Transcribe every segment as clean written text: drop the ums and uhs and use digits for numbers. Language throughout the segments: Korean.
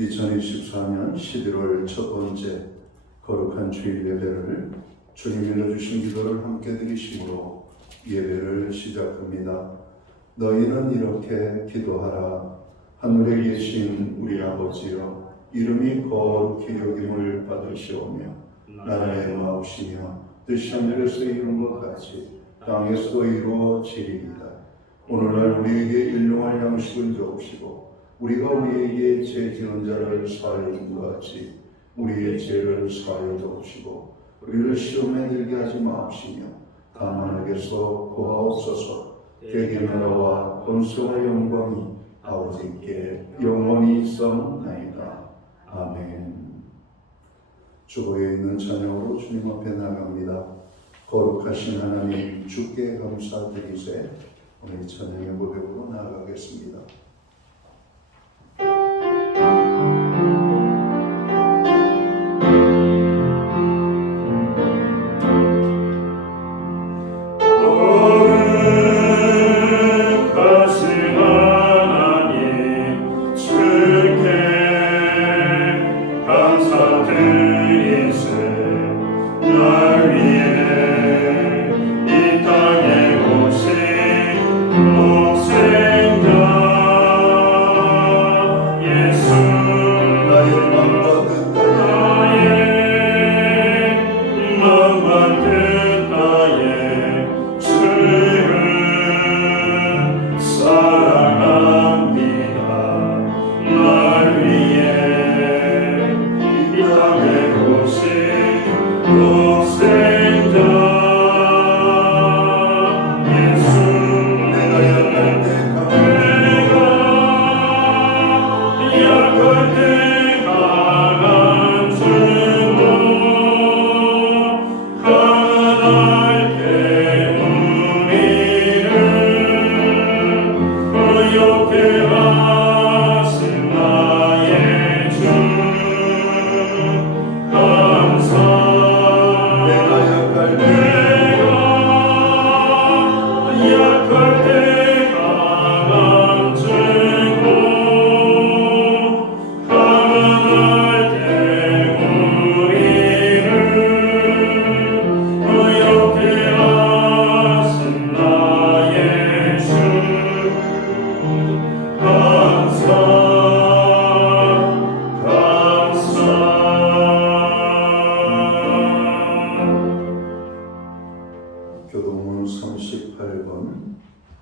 2024년 11월 첫 번째 거룩한 주일 예배를 주님 일러주신 기도를 함께 드리심으로 예배를 시작합니다. 너희는 이렇게 기도하라. 하늘에 계신 우리 아버지여, 이름이 거룩히 여김을 받으시오며 나라의 마옵시며 뜻이 하늘에서 이룬 것 같이 땅에서도 이루어지리이다. 오늘날 우리에게 일용할 양식을 주옵시고 우리가 우리에게 죄 지은 자를 사하여 준 것 같이 우리의 죄를 사하여 주옵시고 우리를 시험에 들게 하지 마옵시며 다만 악에서 구하옵소서. 대개 나라와 권세와 영광이 아버지께 영원히 있사옵나이다. 아멘. 주보에 있는 찬양으로 주님 앞에 나갑니다. 거룩하신 하나님, 주께 감사드리세. 오늘 찬양의 고백으로 나아가겠습니다. 교동문 38번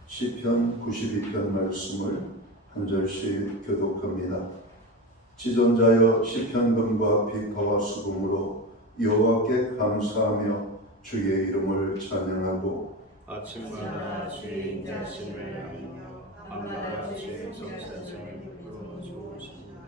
시편 92편 말씀을 한 절씩 교독합니다. 지존자여, 시편금과 비파와 수금으로 여호와께 감사하며 주의 이름을 찬양하고 아침마다 주의 인자심을 알리며 밤마다 주의 성사심을 베풀어 주옵시다.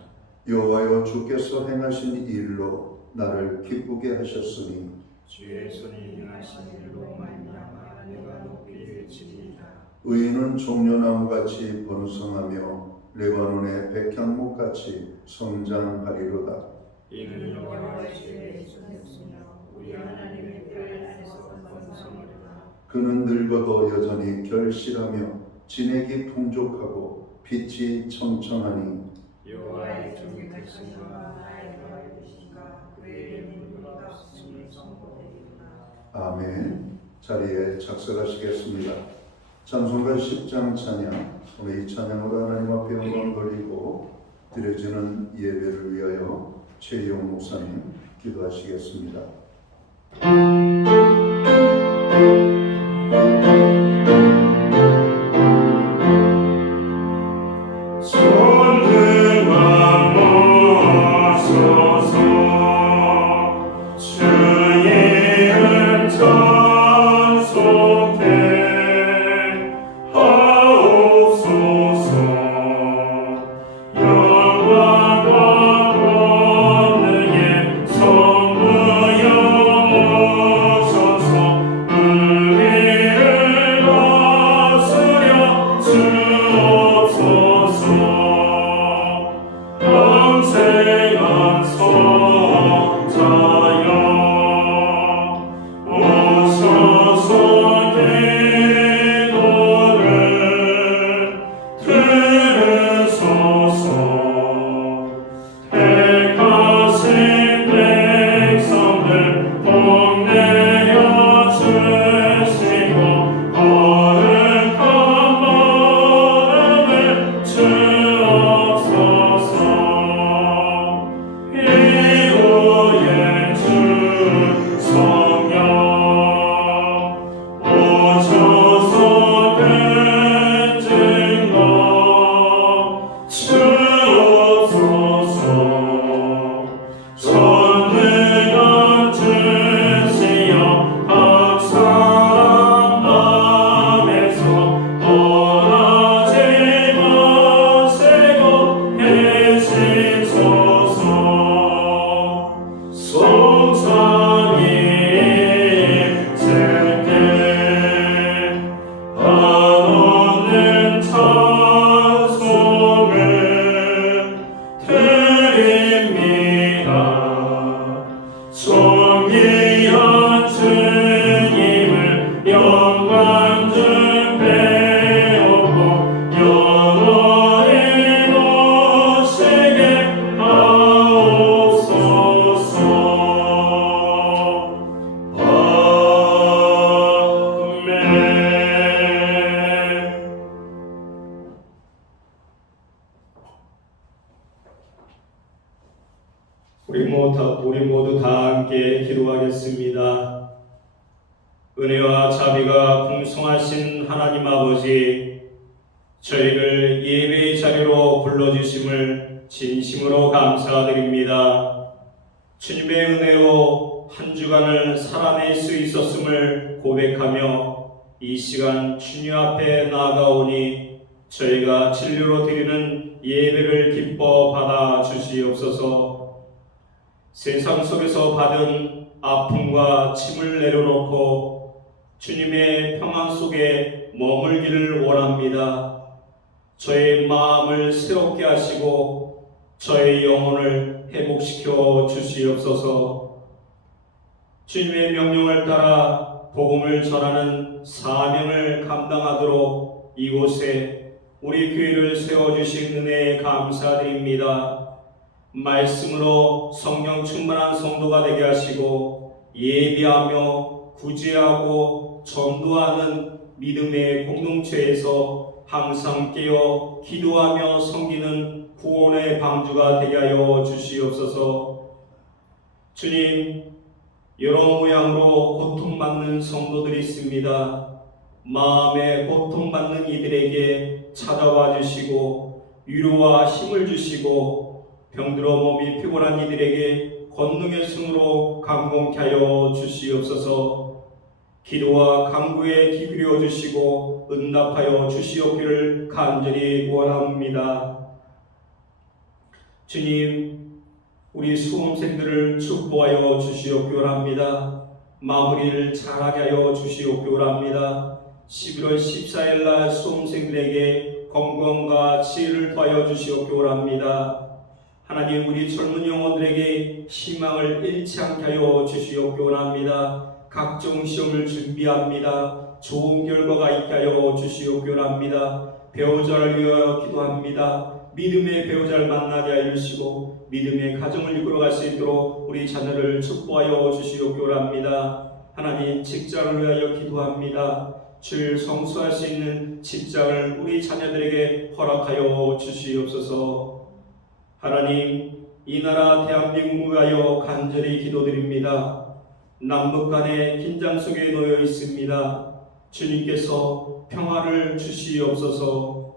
여호와여, 주께서 행하신 이 일로 나를 기쁘게 하셨으니 주의 손이 행하신 일로 말미암아 내가 높이 외치리이다. 의인은 종려나무같이 번성하며 레바논의 백향목같이 성장하리로다. 이는 여호와의 죄에 숨겼으며 우리 하나님의 별 안에서 번성하리로다. 그는 늙어도 여전히 결실하며 진액이 풍족하고 빛이 청청하니 여호와의 정직하심과 나의 거룩하심과 그의 눈물과 없음을 선포되리로다. 아멘. 자리에 착석하시겠습니다. 찬송가 10장 찬양, 오늘 이 찬양으로 하나님 앞에 영광 돌리고 드려지는 예배를 위하여 최희용 목사님 기도하시겠습니다. 드립니다. 존귀한 주님을 영광 중 배우고 영원히 모시게 하옵소서. 우리 모두 다 함께 기도하겠습니다. 은혜와 자비가 풍성하신 하나님 아버지, 저희를 예배의 자리로 불러주심을 진심으로 감사드립니다. 주님의 은혜로 한 주간을 살아낼 수 있었음을 고백하며 이 시간 주님 앞에 나아가오니 저희가 진리로 드리는 예배를 기뻐 받아 주시옵소서. 세상 속에서 받은 아픔과 짐을 내려놓고 주님의 평안 속에 머물기를 원합니다. 저의 마음을 새롭게 하시고 저의 영혼을 회복시켜 주시옵소서. 주님의 명령을 따라 복음을 전하는 사명을 감당하도록 이곳에 우리 교회를 세워주신 은혜에 감사드립니다. 말씀으로 성령 충만한 성도가 되게 하시고 예비하며 구제하고 전도하는 믿음의 공동체에서 항상 깨어 기도하며 섬기는 구원의 방주가 되게 하여 주시옵소서. 주님, 여러 모양으로 고통받는 성도들이 있습니다. 마음에 고통받는 이들에게 찾아와 주시고 위로와 힘을 주시고 병들어 몸이 피곤한 이들에게 권능의 승으로 감동케 하여 주시옵소서. 기도와 간구에 귀 기울여 주시고 응답하여 주시옵기를 간절히 원합니다. 주님, 우리 수험생들을 축복하여 주시옵기 원합니다. 마무리를 잘하게 하여 주시옵기 원합니다. 11월 14일 날 수험생들에게 건강과 지혜를 더하여 주시옵기 원합니다. 하나님, 우리 젊은 영혼들에게 희망을 잃지 않게 하여 주시옵기 원합니다. 각종 시험을 준비합니다. 좋은 결과가 있게 하여 주시옵기 원합니다. 배우자를 위하여 기도합니다. 믿음의 배우자를 만나게 하여 주시고 믿음의 가정을 이끌어갈 수 있도록 우리 자녀를 축복하여 주시옵기 원합니다. 하나님, 직장을 위하여 기도합니다. 주일 성수할 수 있는 직장을 우리 자녀들에게 허락하여 주시옵소서. 하나님, 이 나라 대한민국을 위하여 간절히 기도드립니다. 남북 간의 긴장 속에 놓여 있습니다. 주님께서 평화를 주시옵소서.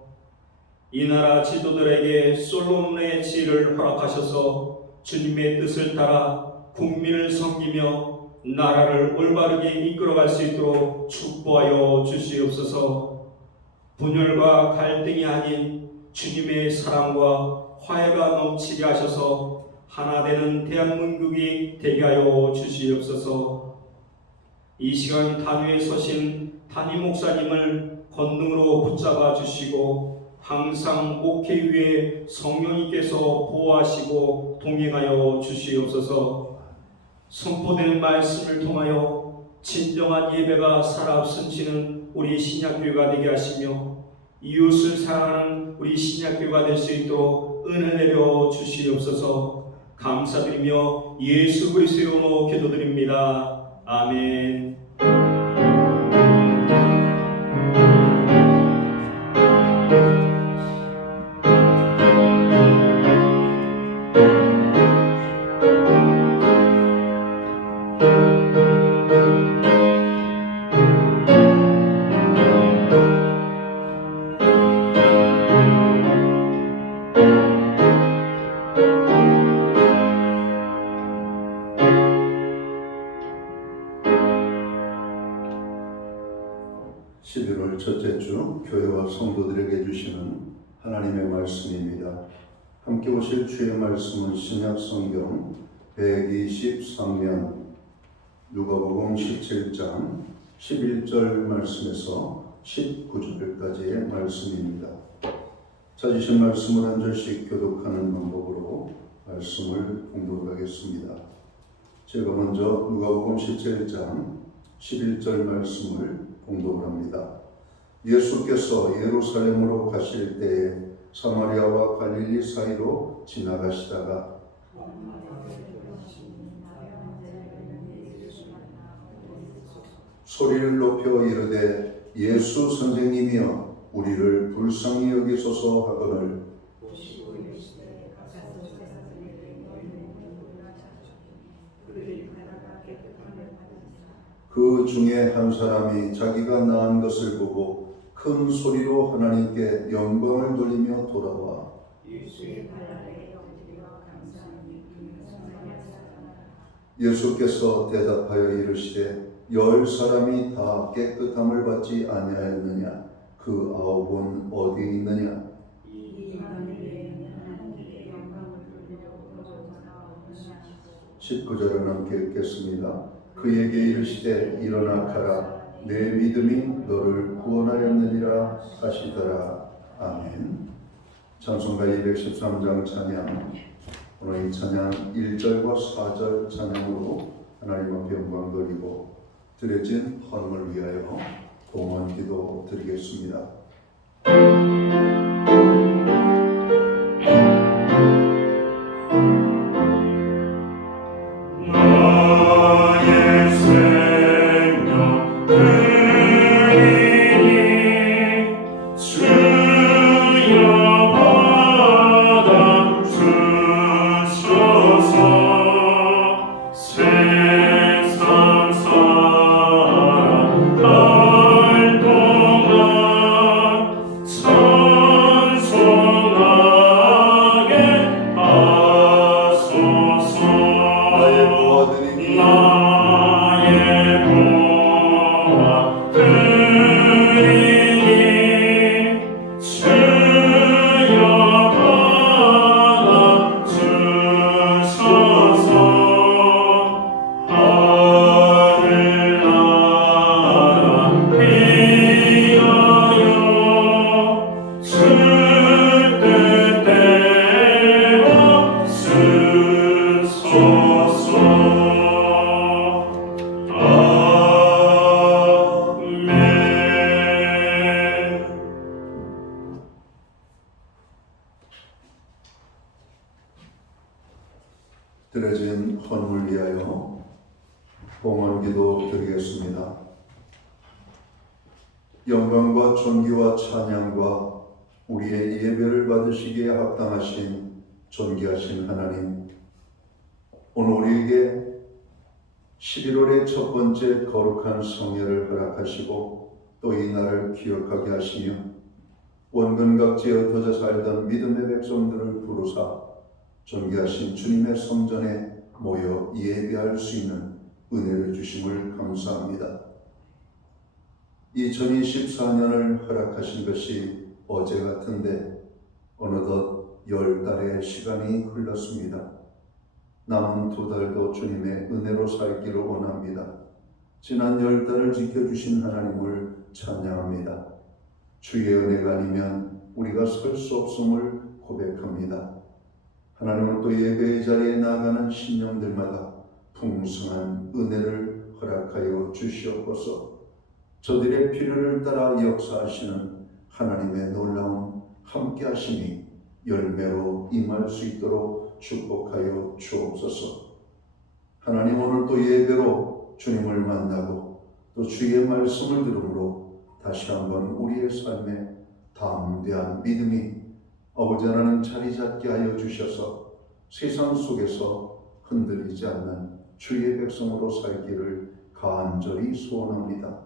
이 나라 지도들에게 솔로몬의 지혜를 허락하셔서 주님의 뜻을 따라 국민을 섬기며 나라를 올바르게 이끌어갈 수 있도록 축복하여 주시옵소서. 분열과 갈등이 아닌 주님의 사랑과 화해가 넘치게 하셔서 하나 되는 대한민국이 되게 하여 주시옵소서. 이 시간 단위에 서신 담임 목사님을 권능으로 붙잡아 주시고 항상 목회 위에 성령님께서 보호하시고 동행하여 주시옵소서. 선포된 말씀을 통하여 진정한 예배가 살아 숨쉬는 우리 신약교회가 되게 하시며 이웃을 사랑하는 우리 신약교회가 될 수 있도록 은혜 내려 주시옵소서. 감사드리며 예수 그리스도의 이름으로 기도드립니다. 아멘. 11월 첫째 주 교회와 성도들에게 주시는 하나님의 말씀입니다. 함께 오실 주의 말씀은 신약 성경 123면 누가복음 17장 11절 말씀에서 19절까지의 말씀입니다. 찾으신 말씀을 한 절씩 교독하는 방법으로 말씀을 공독하겠습니다. 제가 먼저 누가복음 17장 11절 말씀을 공독을 합니다. 예수께서 예루살렘으로 가실 때에 사마리아와 갈릴리 사이로 지나가시다가 소리를 높여 이르되 예수 선생님이여 우리를 불쌍히 여기소서 하거늘 그 중에 한 사람이 자기가 낳은 것을 보고 큰 소리로 하나님께 영광을 돌리며 돌아와 예수께서 대답하여 이르시되 10사람이 다 깨끗함을 받지 아니하였느냐? 그 9은 어디 있느냐? 19절을 함께 읽겠습니다. 그에게 이르시되 일어나 가라 내 믿음이 너를 구원하였느니라 하시더라. 아멘. 찬송가 213장 찬양, 오늘 이 찬양 1절과 4절 찬양으로 하나님 앞에 영광 돌리고 드려진 헌금을 위하여 봉헌 기도 드리겠습니다. 드려진 헌금을 위하여 봉헌기도 드리겠습니다. 영광과 존귀와 찬양과 우리의 예배를 받으시기에 합당하신 존귀하신 하나님, 오늘 우리에게 11월의 첫 번째 거룩한 성회를 허락하시고 또 이 날을 기억하게 하시며 원근 각지에 흩어져 살던 믿음의 백성들을 부르사 존귀하신 주님의 성전에 모여 예배할 수 있는 은혜를 주심을 감사합니다. 2024년을 허락하신 것이 어제 같은데 어느덧 10달의 시간이 흘렀습니다. 남은 2달도 주님의 은혜로 살기를 원합니다. 지난 10달을 지켜주신 하나님을 찬양합니다. 주의 은혜가 아니면 우리가 설 수 없음을 고백합니다. 하나님은 또 예배의 자리에 나가는 신령들마다 풍성한 은혜를 허락하여 주시옵소서. 저들의 필요를 따라 역사하시는 하나님의 놀라운 함께하심이 열매로 임할 수 있도록 축복하여 주옵소서. 하나님, 오늘 또 예배로 주님을 만나고 또 주의 말씀을 들음으로 다시 한번 우리의 삶에 담대한 믿음이 아버지 하나님 자리 잡게 하여 주셔서 세상 속에서 흔들리지 않는 주의 백성으로 살기를 간절히 소원합니다.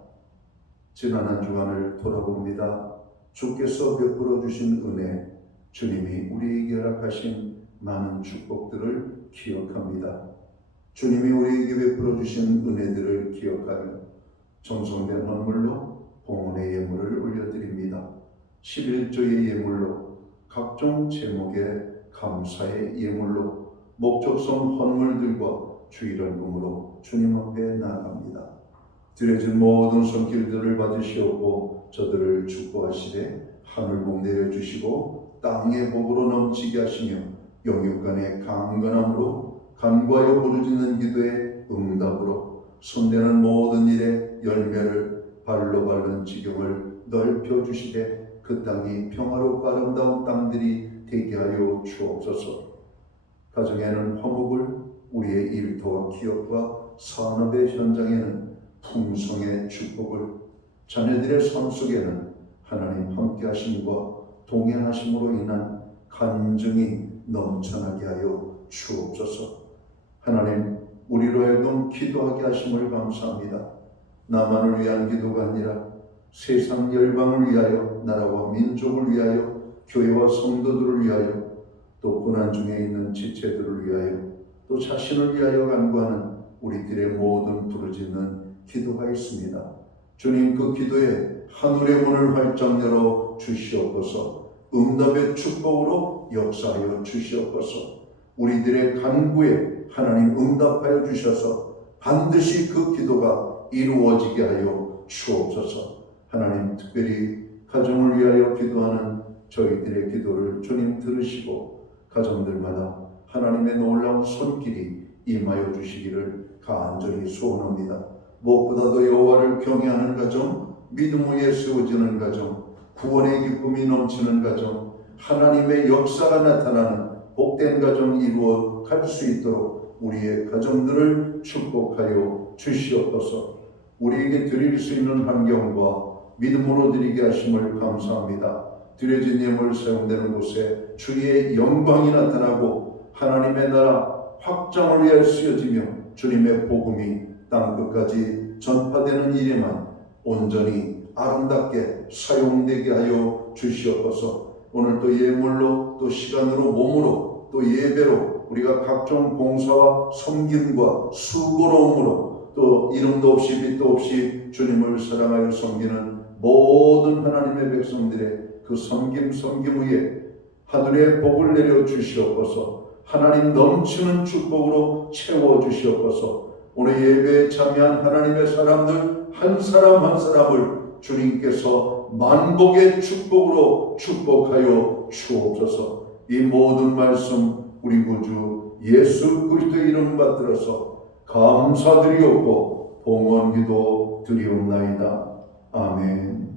지난 한 주간을 돌아봅니다. 주께서 베풀어 주신 은혜, 주님이 우리에게 허락하신 많은 축복들을 기억합니다. 주님이 우리에게 베풀어 주신 은혜들을 기억하여 정성된 헌물로 봉헌의 예물을 올려드립니다. 11조의 예물로, 각종 제목의 감사의 예물로, 목적성 헌물들과 주일헌금으로 주님 앞에 나아갑니다. 드려진 모든 손길들을 받으시옵고 저들을 축복하시되 하늘 복내어 주시고 땅의 복으로 넘치게 하시며 영육 간의 강건함으로 간구하여 부르짖는 기도의 응답으로 손대는 모든 일의 열매를 발로 밟은 지경을 넓혀 주시되 그 땅이 평화롭고 아름다운 땅들이 되게 하여 주옵소서. 가정에는 화목을, 우리의 일터와 기업과 산업의 현장에는 풍성의 축복을, 자녀들의 삶 속에는 하나님 함께하심과 동행하심으로 인한 간증이 넘쳐나게 하여 주옵소서. 하나님, 우리로 하여금 기도하게 하심을 감사합니다. 나만을 위한 기도가 아니라 세상 열방을 위하여, 나라와 민족을 위하여, 교회와 성도들을 위하여, 또 고난 중에 있는 지체들을 위하여, 또 자신을 위하여 간구하는 우리들의 모든 부르짖는 기도가 있습니다. 주님, 그 기도에 하늘의 문을 활짝 열어 주시옵소서. 응답의 축복으로 역사하여 주시옵소서. 우리들의 간구에 하나님 응답하여 주셔서 반드시 그 기도가 이루어지게 하여 주옵소서. 하나님, 특별히 가정을 위하여 기도하는 저희들의 기도를 주님 들으시고 가정들마다 하나님의 놀라운 손길이 임하여 주시기를 간절히 소원합니다. 무엇보다도 여호와를 경외하는 가정, 믿음 위에 세워지는 가정, 구원의 기쁨이 넘치는 가정, 하나님의 역사가 나타나는 복된 가정 이루어 갈 수 있도록 우리의 가정들을 축복하여 주시옵소서. 우리에게 드릴 수 있는 환경과 믿음으로 드리게 하심을 감사합니다. 드려진 예물 사용되는 곳에 주의 영광이 나타나고 하나님의 나라 확장을 위해 쓰여지며 주님의 복음이 땅끝까지 전파되는 일에만 온전히 아름답게 사용되게 하여 주시옵소서. 오늘 또 예물로, 또 시간으로, 몸으로, 또 예배로 우리가 각종 봉사와 섬김과 수고로움으로 또 이름도 없이 빛도 없이 주님을 사랑하여 섬기는 모든 하나님의 백성들의 그 섬김 위에 하늘의 복을 내려 주시옵소서. 하나님 넘치는 축복으로 채워 주시옵소서. 오늘 예배에 참여한 하나님의 사람들 한 사람 한 사람을 주님께서 만복의 축복으로 축복하여 주옵소서. 이 모든 말씀 우리 구주 예수 그리스도의 이름 받들어서 감사드리옵고 봉헌기도 드리옵나이다. 아멘.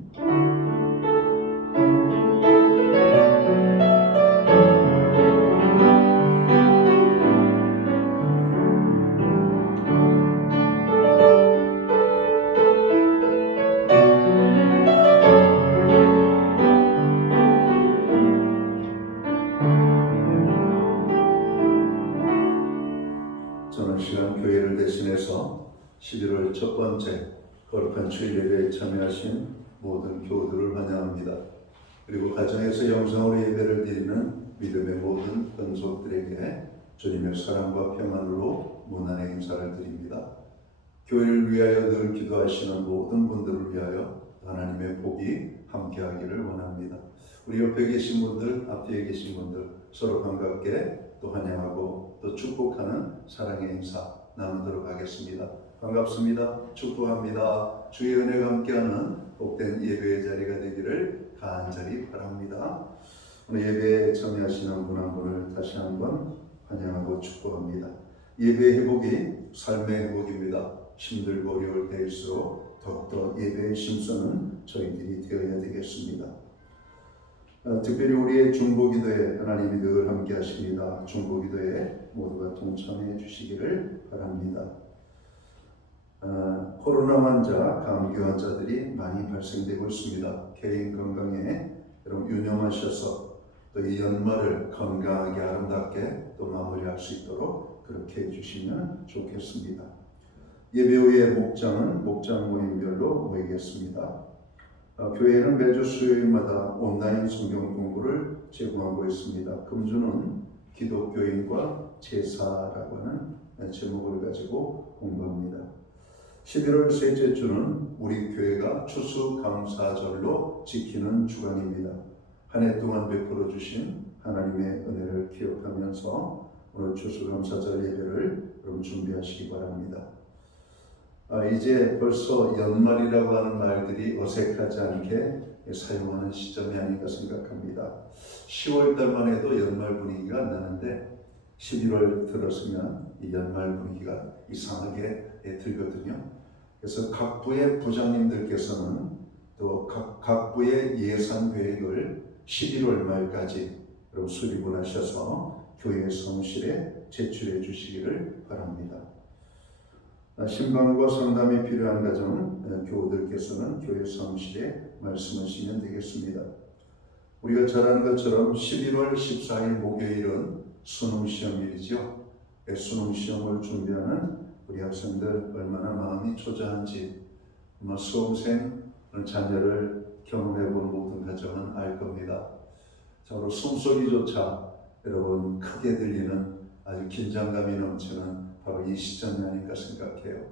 저는 시간 교회를 대신해서 11월 첫 번째 거룩한 주일 예배에 참여하신 모든 교우들을 환영합니다. 그리고 가정에서 영상으로 예배를 드리는 믿음의 모든 권속들에게 주님의 사랑과 평안으로 문안의 인사를 드립니다. 교회를 위하여 늘 기도하시는 모든 분들을 위하여 하나님의 복이 함께하기를 원합니다. 우리 옆에 계신 분들, 앞에 계신 분들 서로 반갑게 또 환영하고 또 축복하는 사랑의 인사 나누도록 하겠습니다. 반갑습니다. 축복합니다. 주의 은혜가 함께하는 복된 예배의 자리가 되기를 간절히 바랍니다. 오늘 예배에 참여하시는 분 한 분을 다시 한번 환영하고 축복합니다. 예배의 회복이 삶의 회복입니다. 힘들고 어려울 때일수록 더욱더 예배에 힘쓰는 저희들이 되어야 되겠습니다. 특별히 우리의 중보기도에 하나님이 늘 함께 하십니다. 중보기도에 모두가 동참해 주시기를 바랍니다. 코로나 환자, 감기 환자들이 많이 발생되고 있습니다. 개인 건강에 여러분 유념하셔서 또 이 연말을 건강하게 아름답게 또 마무리할 수 있도록 그렇게 해주시면 좋겠습니다. 예배 후에 목장은 목장 모임별로 모이겠습니다. 교회는 매주 수요일마다 온라인 성경 공부를 제공하고 있습니다. 금주는 기독교인과 제사라고 하는 제목을 가지고 공부합니다. 11월 셋째 주는 우리 교회가 추수감사절로 지키는 주간입니다. 한 해 동안 베풀어 주신 하나님의 은혜를 기억하면서 오늘 추수감사절 예배를 여러분 준비하시기 바랍니다. 이제 벌써 연말이라고 하는 말들이 어색하지 않게 사용하는 시점이 아닌가 생각합니다. 10월 달만 해도 연말 분위기가 안 나는데 11월 들었으면 이 연말 분위기가 이상하게 들거든요. 그래서 각 부의 부장님들께서는 또 각 부의 예산 계획을 11월 말까지 수립을 하셔서 교회 사무실에 제출해 주시기를 바랍니다. 신방과 상담이 필요한 가정 교우들께서는 교회 사무실에 말씀하시면 되겠습니다. 우리가 잘 아는 것처럼 11월 14일 목요일은 수능시험일이죠. 수능시험을 준비하는 우리 학생들 얼마나 마음이 초조한지 수험생 자녀를 경험해본 모든 가정은 알 겁니다. 참으로 숨소리조차 여러분 크게 들리는 아주 긴장감이 넘치는 바로 이 시점이 아닐까 생각해요.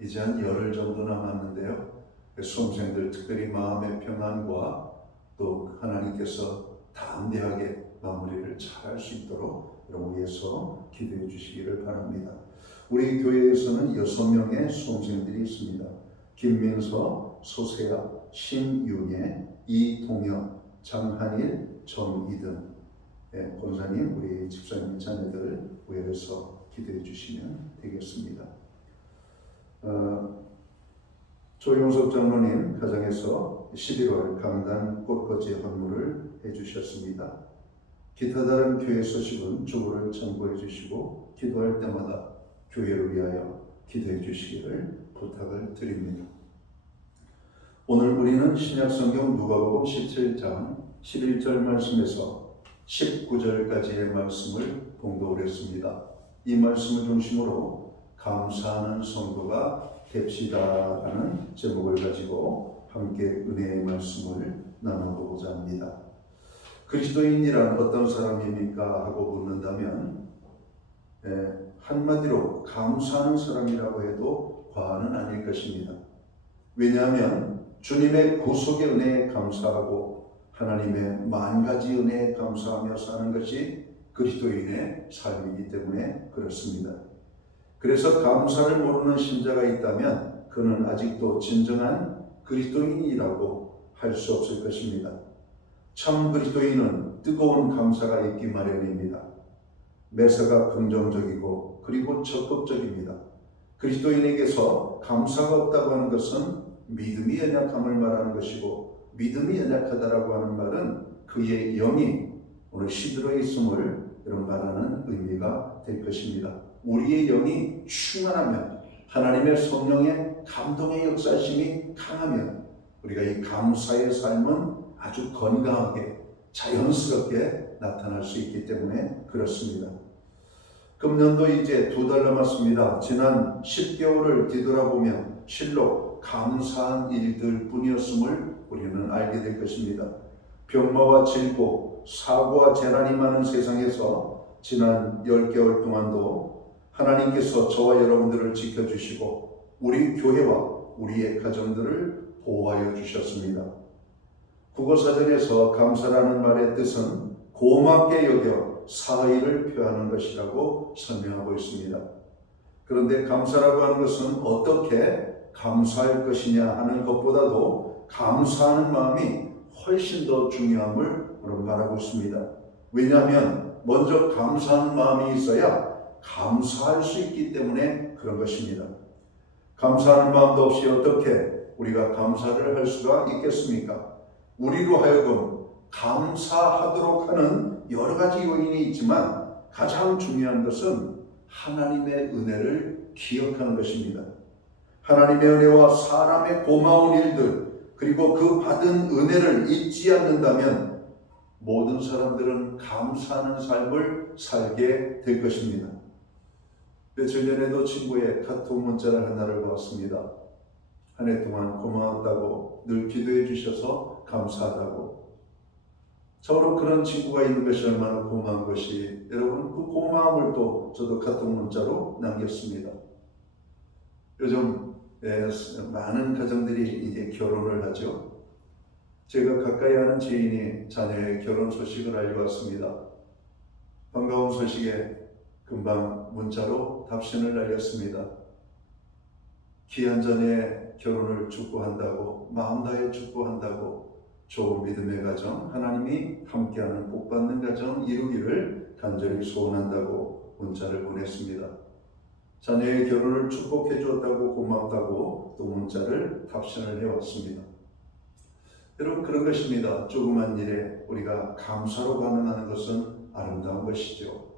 이제 한 열흘 정도 남았는데요. 수험생들 특별히 마음의 평안과 또 하나님께서 담대하게 마무리를 잘 할 수 있도록 여러분 위해서 기도해 주시기를 바랍니다. 우리 교회에서는 6명의 수험생들이 있습니다. 김민서, 소세아, 신윤예, 이동혁, 장한일, 정이든 권사님, 우리 집사님 자녀들 위해서 기도해 주시면 되겠습니다. 조용석 장로님 가정에서 11월 강단 꽃꽂이 헌물을 해주셨습니다. 기타 다른 교회 소식은 주보를 참고해 주시고 기도할 때마다 교회를 위하여 기도해 주시기를 부탁을 드립니다. 오늘 우리는 신약성경 누가복음 17장 11절 말씀에서 19절까지의 말씀을 봉독을 했습니다. 이 말씀을 중심으로 감사하는 성도가 됩시다라는 제목을 가지고 함께 은혜의 말씀을 나눠보고자 합니다. 그리스도인이란 어떤 사람입니까? 하고 묻는다면 한마디로 감사하는 사람이라고 해도 과언은 아닐 것입니다. 왜냐하면 주님의 구속의 은혜에 감사하고 하나님의 만가지 은혜에 감사하며 사는 것이 그리스도인의 삶이기 때문에 그렇습니다. 그래서 감사를 모르는 신자가 있다면 그는 아직도 진정한 그리스도인이라고 할 수 없을 것입니다. 참 그리스도인은 뜨거운 감사가 있기 마련입니다. 매사가 긍정적이고 그리고 적극적입니다. 그리스도인에게서 감사가 없다고 하는 것은 믿음이 연약함을 말하는 것이고 믿음이 연약하다라고 하는 말은 그의 영이 오늘 시들어 있음을 말하는 의미가 될 것입니다. 우리의 영이 충만하면 하나님의 성령의 감동의 역사심이 강하면 우리가 이 감사의 삶은 아주 건강하게 자연스럽게 나타날 수 있기 때문에 그렇습니다. 금년도 이제 2달 남았습니다. 지난 10개월을 뒤돌아보면 실로 감사한 일들 뿐이었음을 우리는 알게 될 것입니다. 병마와 질고 사고와 재난이 많은 세상에서 지난 10개월 동안도 하나님께서 저와 여러분들을 지켜주시고 우리 교회와 우리의 가정들을 보호하여 주셨습니다. 국어사전에서 감사라는 말의 뜻은 고맙게 여겨 사의를 표하는 것이라고 설명하고 있습니다. 그런데 감사라고 하는 것은 어떻게 감사할 것이냐 하는 것보다도 감사하는 마음이 훨씬 더 중요함을 말하고 있습니다. 왜냐하면 먼저 감사하는 마음이 있어야 감사할 수 있기 때문에 그런 것입니다. 감사하는 마음도 없이 어떻게 우리가 감사를 할 수가 있겠습니까? 우리로 하여금 감사하도록 하는 여러 가지 요인이 있지만 가장 중요한 것은 하나님의 은혜를 기억하는 것입니다. 하나님의 은혜와 사람의 고마운 일들 그리고 그 받은 은혜를 잊지 않는다면 모든 사람들은 감사하는 삶을 살게 될 것입니다. 며칠 전에도 친구의 카톡 문자를 하나를 받았습니다. 한 해 동안 고마웠다고 늘 기도해 주셔서 감사하다고. 저로 그런 친구가 있는 것이 얼마나 고마운 것이 여러분 그 고마움을 또 저도 카톡 문자로 남겼습니다. 요즘 많은 가정들이 이제 결혼을 하죠. 제가 가까이 하는 지인이 자녀의 결혼 소식을 알고 왔습니다. 반가운 소식에 금방 문자로 답신을 날렸습니다. 귀한 자녀의 결혼을 축복한다고 마음 다해 축복한다고 좋은 믿음의 가정, 하나님이 함께하는 복받는 가정 이루기를 간절히 소원한다고 문자를 보냈습니다. 자녀의 결혼을 축복해 주었다고 고맙다고 또 문자를 답신을 해왔습니다. 여러분, 그런 것입니다. 조그만 일에 우리가 감사로 반응하는 것은 아름다운 것이죠.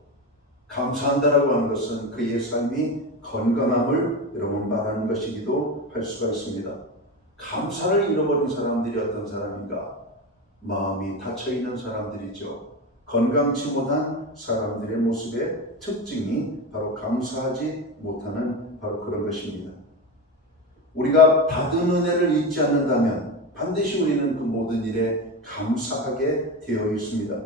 감사한다라고 하는 것은 그의 삶이 건강함을 여러분 말하는 것이기도 할 수가 있습니다. 감사를 잃어버린 사람들이 어떤 사람인가? 마음이 닫혀있는 사람들이죠. 건강치 못한 사람들의 모습의 특징이 바로 감사하지 못하는 바로 그런 것입니다. 우리가 받은 은혜를 잊지 않는다면 반드시 우리는 그 모든 일에 감사하게 되어 있습니다.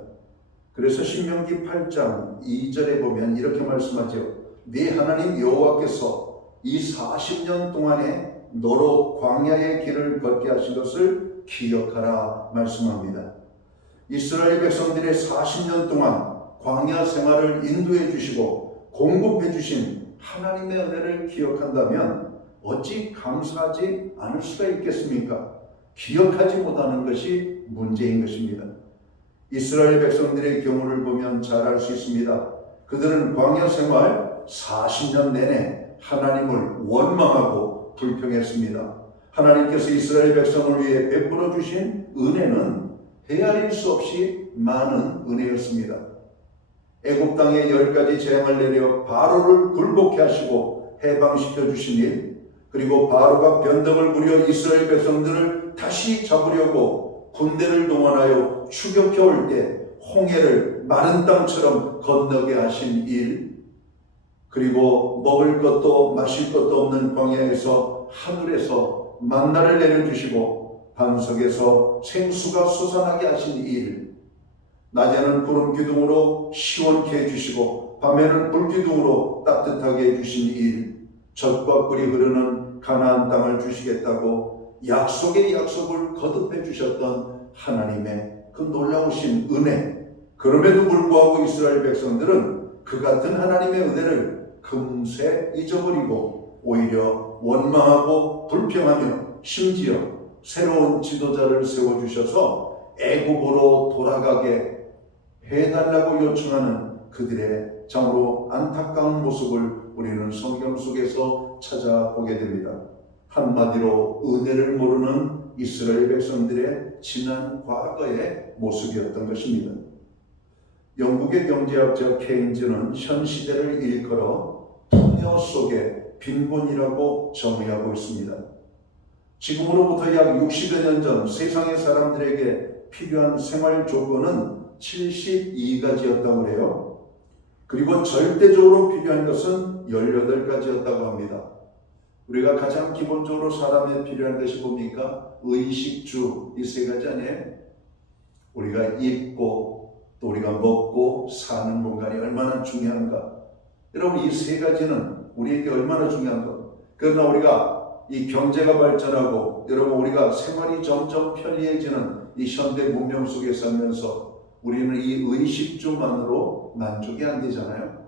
그래서 신명기 8장 2절에 보면 이렇게 말씀하죠. 네 하나님 여호와께서 이 40년 동안에 너로 광야의 길을 걷게 하신 것을 기억하라 말씀합니다. 이스라엘 백성들의 40년 동안 광야 생활을 인도해 주시고 공급해 주신 하나님의 은혜를 기억한다면 어찌 감사하지 않을 수가 있겠습니까? 기억하지 못하는 것이 문제인 것입니다. 이스라엘 백성들의 경우를 보면 잘 알 수 있습니다. 그들은 광야 생활 40년 내내 하나님을 원망하고 불평했습니다. 하나님께서 이스라엘 백성을 위해 베풀어 주신 은혜는 헤아릴 수 없이 많은 은혜였습니다. 애굽 땅에 10가지 재앙을 내려 바로를 굴복케 하시고 해방시켜 주신 일, 그리고 바로가 변덕을 부려 이스라엘 백성들을 다시 잡으려고 군대를 동원하여 추격해 올 때 홍해를 마른 땅처럼 건너게 하신 일, 그리고 먹을 것도 마실 것도 없는 광야에서 하늘에서 만나를 내려주시고 반석에서 생수가 솟아나게 하신 일, 낮에는 구름 기둥으로 시원케 해주시고 밤에는 불 기둥으로 따뜻하게 해주신 일, 젖과 꿀이 흐르는 가나안 땅을 주시겠다고 약속의 약속을 거듭해 주셨던 하나님의 그 놀라우신 은혜, 그럼에도 불구하고 이스라엘 백성들은 그 같은 하나님의 은혜를 금세 잊어버리고 오히려 원망하고 불평하며 심지어 새로운 지도자를 세워주셔서 애굽으로 돌아가게 해달라고 요청하는 그들의 참으로 안타까운 모습을 우리는 성경 속에서 찾아보게 됩니다. 한마디로 은혜를 모르는 이스라엘 백성들의 지난 과거의 모습이었던 것입니다. 영국의 경제학자 케인즈는 현 시대를 일컬어 풍요 속의 빈곤이라고 정의하고 있습니다. 지금으로부터 약 60여 년 전 세상의 사람들에게 필요한 생활 조건은 72가지였다고 해요. 그리고 절대적으로 필요한 것은 18가지였다고 합니다. 우리가 가장 기본적으로 사람에 필요한 것이 뭡니까? 의식주, 이 3가지 아니에요? 우리가 입고 또 우리가 먹고 사는 공간이 얼마나 중요한가. 여러분, 이 3가지는 우리에게 얼마나 중요한가. 그러나 우리가 이 경제가 발전하고 여러분 우리가 생활이 점점 편리해지는 이 현대 문명 속에 살면서 우리는 이 의식주만으로 만족이 안 되잖아요.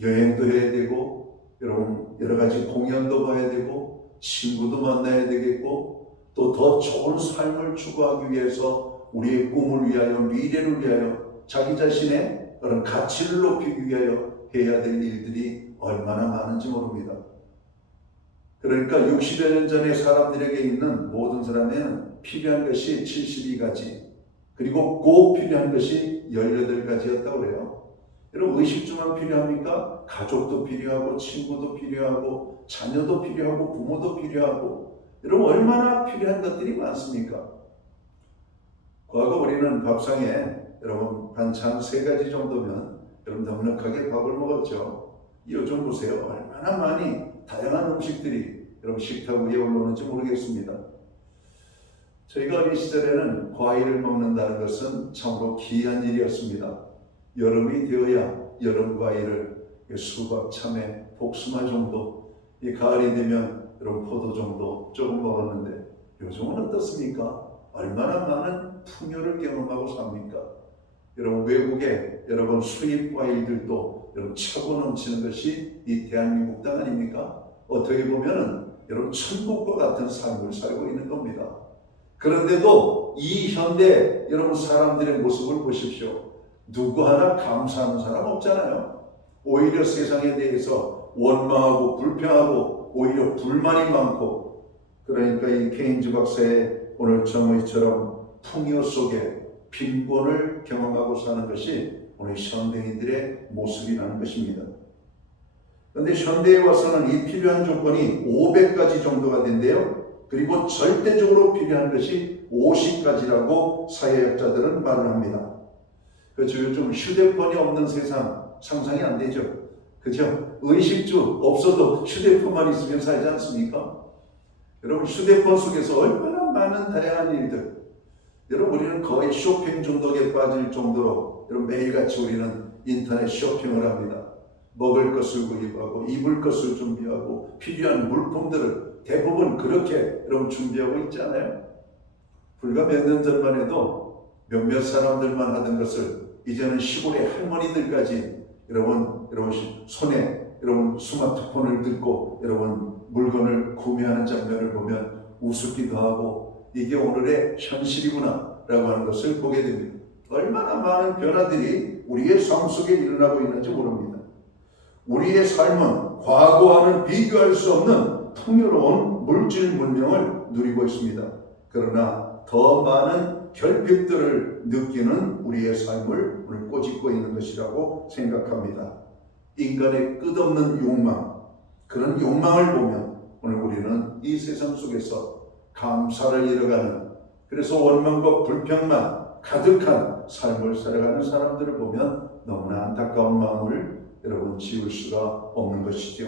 여행도 해야 되고 여러분 여러 가지 공연도 봐야 되고 친구도 만나야 되겠고 또 더 좋은 삶을 추구하기 위해서 우리의 꿈을 위하여 미래를 위하여 자기 자신의 그런 가치를 높이기 위하여 해야 될 일들이 얼마나 많은지 모릅니다. 그러니까 60여 년 전에 사람들에게 있는 모든 사람에는 필요한 것이 72가지 그리고 꼭 필요한 것이 18가지였다고 그래요. 여러분 의식주만 필요합니까? 가족도 필요하고 친구도 필요하고 자녀도 필요하고 부모도 필요하고 여러분 얼마나 필요한 것들이 많습니까? 과거 우리는 밥상에 여러분 반찬 3가지 정도면 여러분 넉넉하게 밥을 먹었죠. 요즘 보세요. 얼마나 많이 다양한 음식들이 여러분 식탁 위에 올라오는지 모르겠습니다. 저희가 어린 시절에는 과일을 먹는다는 것은 참으로 귀한 일이었습니다. 여름이 되어야 여름 과일을 수박, 참외, 복숭아 정도, 이 가을이 되면 여러분 포도 정도 조금 먹었는데 요즘은 어떻습니까? 얼마나 많은 풍요를 경험하고 삽니까? 여러분 외국에 여러분 수입 과일들도 여러분 차고 넘치는 것이 이 대한민국 땅 아닙니까? 어떻게 보면은 여러분 천국과 같은 삶을 살고 있는 겁니다. 그런데도 이 현대 여러분 사람들의 모습을 보십시오. 누구 하나 감사하는 사람 없잖아요. 오히려 세상에 대해서 원망하고 불평하고 오히려 불만이 많고, 그러니까 이 케인즈 박사의 오늘 정의처럼 풍요 속에 빈곤을 경험하고 사는 것이 오늘 현대인들의 모습이라는 것입니다. 그런데 현대에 와서는 이 필요한 조건이 500가지 정도가 된대요. 그리고 절대적으로 필요한 것이 50가지라고 사회학자들은 말을 합니다. 그렇죠. 요즘 휴대폰이 없는 세상 상상이 안 되죠. 그죠? 의식주 없어도 휴대폰만 있으면 살지 않습니까? 여러분 휴대폰 속에서 얼마나 많은 다양한 일들, 여러분 우리는 거의 쇼핑 중독에 빠질 정도로 여러분 매일같이 우리는 인터넷 쇼핑을 합니다. 먹을 것을 구입하고 입을 것을 준비하고 필요한 물품들을 대부분 그렇게 여러분 준비하고 있잖아요. 불과 몇 년 전만 해도 몇몇 사람들만 하던 것을 이제는 시골의 할머니들까지 여러분 손에 여러분 스마트폰을 들고 여러분 물건을 구매하는 장면을 보면 우습기도 하고 이게 오늘의 현실이구나 라고 하는 것을 보게 됩니다. 얼마나 많은 변화들이 우리의 삶 속에 일어나고 있는지 모릅니다. 우리의 삶은 과거와는 비교할 수 없는 풍요로운 물질 문명을 누리고 있습니다. 그러나 더 많은 결핍들을 느끼는 우리의 삶을 오늘 꼬집고 있는 것이라고 생각합니다. 인간의 끝없는 욕망, 그런 욕망을 보면 오늘 우리는 이 세상 속에서 감사를 잃어가는, 그래서 원망과 불평만 가득한 삶을 살아가는 사람들을 보면 너무나 안타까운 마음을 여러분 지울 수가 없는 것이죠.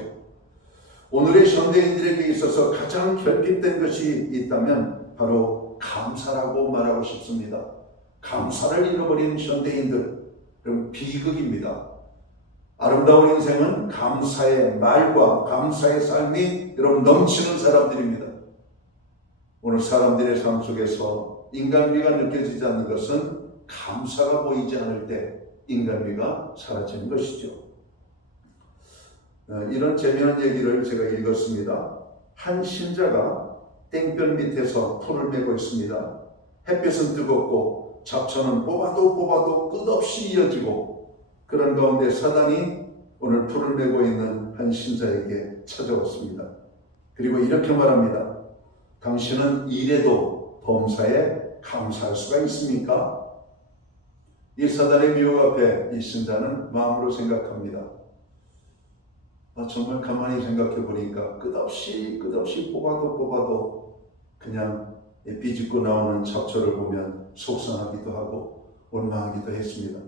오늘의 현대인들에게 있어서 가장 결핍된 것이 있다면 바로 감사라고 말하고 싶습니다. 감사를 잃어버린 현대인들, 그럼 비극입니다. 아름다운 인생은 감사의 말과 감사의 삶이 여러분 넘치는 사람들입니다. 오늘 사람들의 삶 속에서 인간미가 느껴지지 않는 것은 감사가 보이지 않을 때 인간미가 사라지는 것이죠. 이런 재미난 얘기를 제가 읽었습니다. 한 신자가 땡볕 밑에서 풀을 메고 있습니다. 햇볕은 뜨겁고 잡초는 뽑아도 끝없이 이어지고, 그런 가운데 사단이 오늘 풀을 메고 있는 한 신자에게 찾아왔습니다. 그리고 이렇게 말합니다. 당신은 일에도 범사에 감사할 수가 있습니까? 이 사단의 미혹 앞에 이 신자는 마음으로 생각합니다. 정말 가만히 생각해 보니까 끝없이 뽑아도 그냥 비집고 나오는 잡초를 보면 속상하기도 하고 원망하기도 했습니다.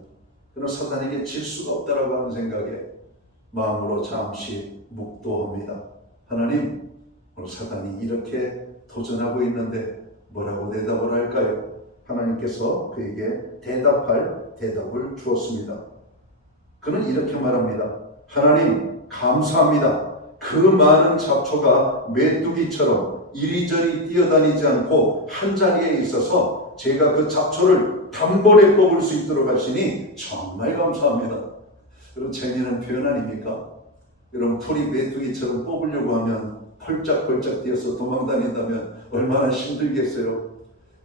그러나 사단에게 질 수가 없다라고 하는 생각에 마음으로 잠시 묵도합니다. 하나님, 오늘 사단이 이렇게 도전하고 있는데 뭐라고 대답을 할까요? 하나님께서 그에게 대답할 대답을 주었습니다. 그는 이렇게 말합니다. 하나님, 감사합니다. 그 많은 잡초가 메뚜기처럼 이리저리 뛰어다니지 않고 한 자리에 있어서 제가 그 잡초를 단번에 뽑을 수 있도록 하시니 정말 감사합니다. 여러분, 재미있는 표현 아닙니까? 여러분, 풀이 메뚜기처럼 뽑으려고 하면 펄짝펄짝 뛰어서 도망다닌다면 얼마나 힘들겠어요.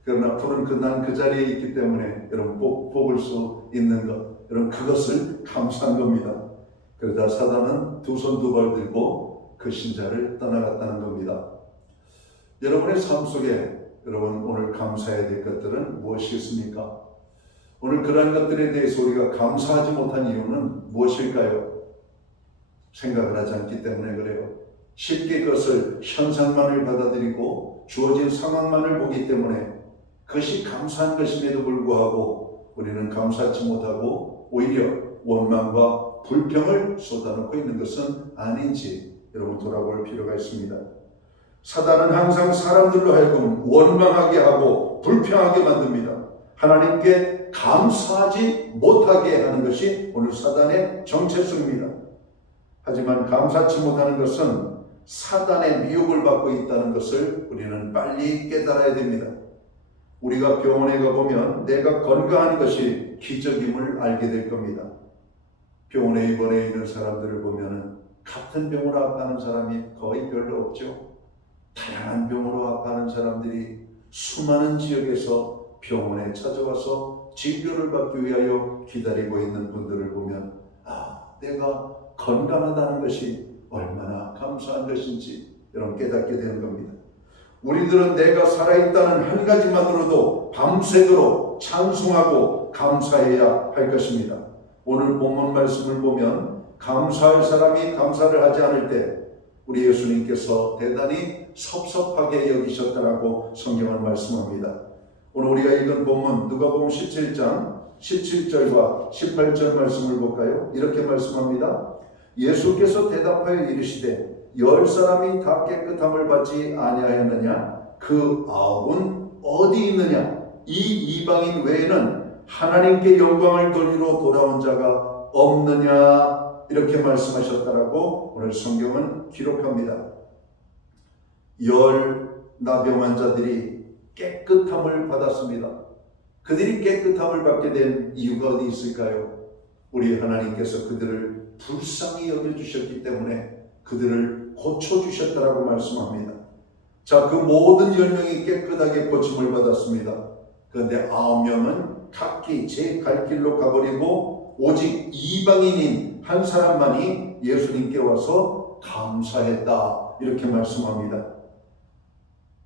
그러나 풀은 난 그 자리에 있기 때문에 여러분 뽑을 수 있는 것, 여러분 그것을 감사한 겁니다. 그러다 사단은 두 손 두 발 들고 그 신자를 떠나갔다는 겁니다. 여러분의 삶 속에 여러분 오늘 감사해야 될 것들은 무엇이겠습니까? 오늘 그러한 것들에 대해서 우리가 감사하지 못한 이유는 무엇일까요? 생각을 하지 않기 때문에 그래요. 쉽게 그것을 현상만을 받아들이고 주어진 상황만을 보기 때문에 그것이 감사한 것임에도 불구하고 우리는 감사하지 못하고 오히려 원망과 불평을 쏟아놓고 있는 것은 아닌지 여러분 돌아볼 필요가 있습니다. 사단은 항상 사람들로 하여금 원망하게 하고 불평하게 만듭니다. 하나님께 감사하지 못하게 하는 것이 오늘 사단의 정체성입니다. 하지만 감사치 못하는 것은 사단의 미혹을 받고 있다는 것을 우리는 빨리 깨달아야 됩니다. 우리가 병원에 가보면 내가 건강한 것이 기적임을 알게 될 겁니다. 병원에 입원해 있는 사람들을 보면 같은 병으로 아파하는 사람이 거의 별로 없죠. 다양한 병으로 아파하는 사람들이 수많은 지역에서 병원에 찾아와서 진료를 받기 위하여 기다리고 있는 분들을 보면 내가 건강하다는 것이 얼마나 감사한 것인지 여러분 깨닫게 되는 겁니다. 우리들은 내가 살아있다는 한 가지만으로도 밤새도록 찬송하고 감사해야 할 것입니다. 오늘 본문 말씀을 보면 감사할 사람이 감사를 하지 않을 때 우리 예수님께서 대단히 섭섭하게 여기셨다라고 성경은 말씀합니다. 오늘 우리가 읽은 본문 누가복음 17장 17절과 18절 말씀을 볼까요? 이렇게 말씀합니다. 예수께서 대답하여 이르시되 10사람이 다 깨끗함을 받지 아니하였느냐? 그 9은 어디 있느냐? 이 이방인 외에는 하나님께 영광을 돌리러 돌아온 자가 없느냐? 이렇게 말씀하셨다라고 오늘 성경은 기록합니다. 10 나병 환자들이 깨끗함을 받았습니다. 그들이 깨끗함을 받게 된 이유가 어디 있을까요? 우리 하나님께서 그들을 불쌍히 여겨주셨기 때문에 그들을 고쳐주셨다라고 말씀합니다. 자, 그 모든 10명이 깨끗하게 고침을 받았습니다. 그런데 9명은 각기 제 갈 길로 가버리고 오직 이방인인 한 사람만이 예수님께 와서 감사했다 이렇게 말씀합니다.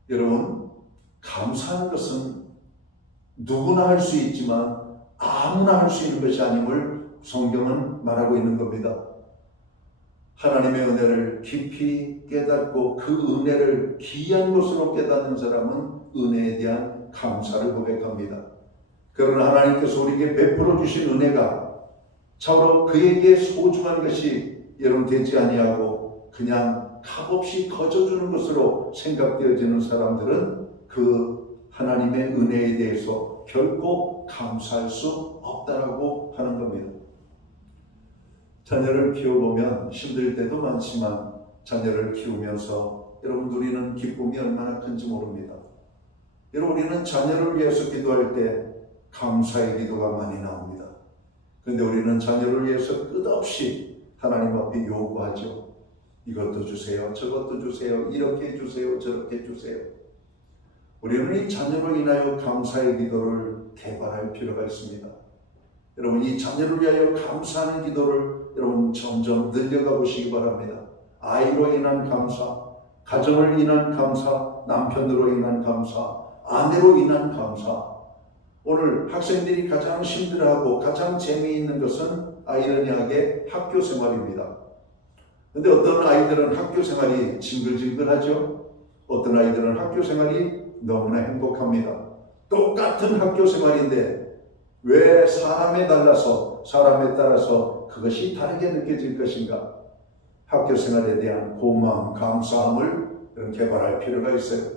여러분, 감사하는 것은 누구나 할 수 있지만 아무나 할 수 있는 것이 아님을 성경은 말하고 있는 겁니다. 하나님의 은혜를 깊이 깨닫고 그 은혜를 귀한 것으로 깨닫는 사람은 은혜에 대한 감사를 고백합니다. 그러나 하나님께서 우리에게 베풀어 주신 은혜가 참으로 그에게 소중한 것이 여러분 되지 아니하고 그냥 값없이 거저주는 것으로 생각되어지는 사람들은 그 하나님의 은혜에 대해서 결코 감사할 수 없다라고 하는 겁니다. 자녀를 키워보면 힘들 때도 많지만 자녀를 키우면서 여러분 누리는 기쁨이 얼마나 큰지 모릅니다. 여러분 우리는 자녀를 위해서 기도할 때 감사의 기도가 많이 나옵니다. 그런데 우리는 자녀를 위해서 끝없이 하나님 앞에 요구하죠. 이것도 주세요, 저것도 주세요, 이렇게 해주세요, 저렇게 해주세요. 우리는 이 자녀로 인하여 감사의 기도를 개발할 필요가 있습니다. 여러분 이 자녀를 위하여 감사하는 기도를 여러분 점점 늘려가 보시기 바랍니다. 아이로 인한 감사, 가정을 인한 감사, 남편으로 인한 감사, 아내로 인한 감사. 오늘 학생들이 가장 힘들어하고 가장 재미있는 것은 아이러니하게 학교 생활입니다. 그런데 어떤 아이들은 학교 생활이 징글징글하죠. 어떤 아이들은 학교 생활이 너무나 행복합니다. 똑같은 학교 생활인데 왜 사람에 따라서 그것이 다르게 느껴질 것인가? 학교 생활에 대한 고마움, 감사함을 개발할 필요가 있어요.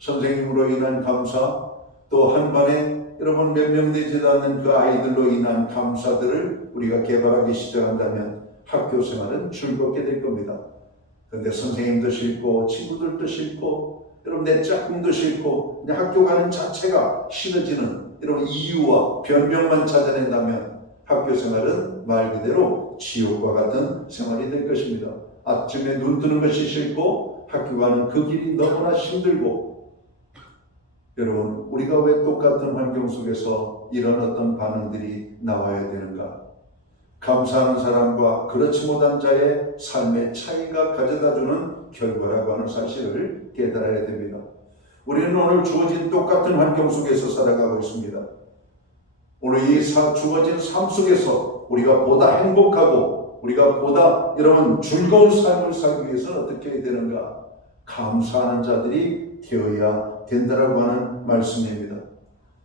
선생님으로 인한 감사, 또 한 반에 여러분 몇 명 되지도 않는 그 아이들로 인한 감사들을 우리가 개발하기 시작한다면 학교 생활은 즐겁게 될 겁니다. 그런데 선생님도 싫고 친구들도 싫고 여러분 내 짝꿍도 싫고 그냥 학교 가는 자체가 싫어지는 이런 이유와 변명만 찾아낸다면 학교 생활은 말 그대로 지옥과 같은 생활이 될 것입니다. 아침에 눈 뜨는 것이 싫고 학교 가는 그 길이 너무나 힘들고 여러분 우리가 왜 똑같은 환경 속에서 이런 어떤 반응들이 나와야 되는가? 감사하는 사람과 그렇지 못한 자의 삶의 차이가 가져다주는 결과라고 하는 사실을 깨달아야 됩니다. 우리는 오늘 주어진 똑같은 환경 속에서 살아가고 있습니다. 오늘 이 주어진 삶 속에서 우리가 보다 행복하고 우리가 보다 여러분 즐거운 삶을 살기 위해서는 어떻게 해야 되는가? 감사하는 자들이 되어야 된다라고 하는 말씀입니다.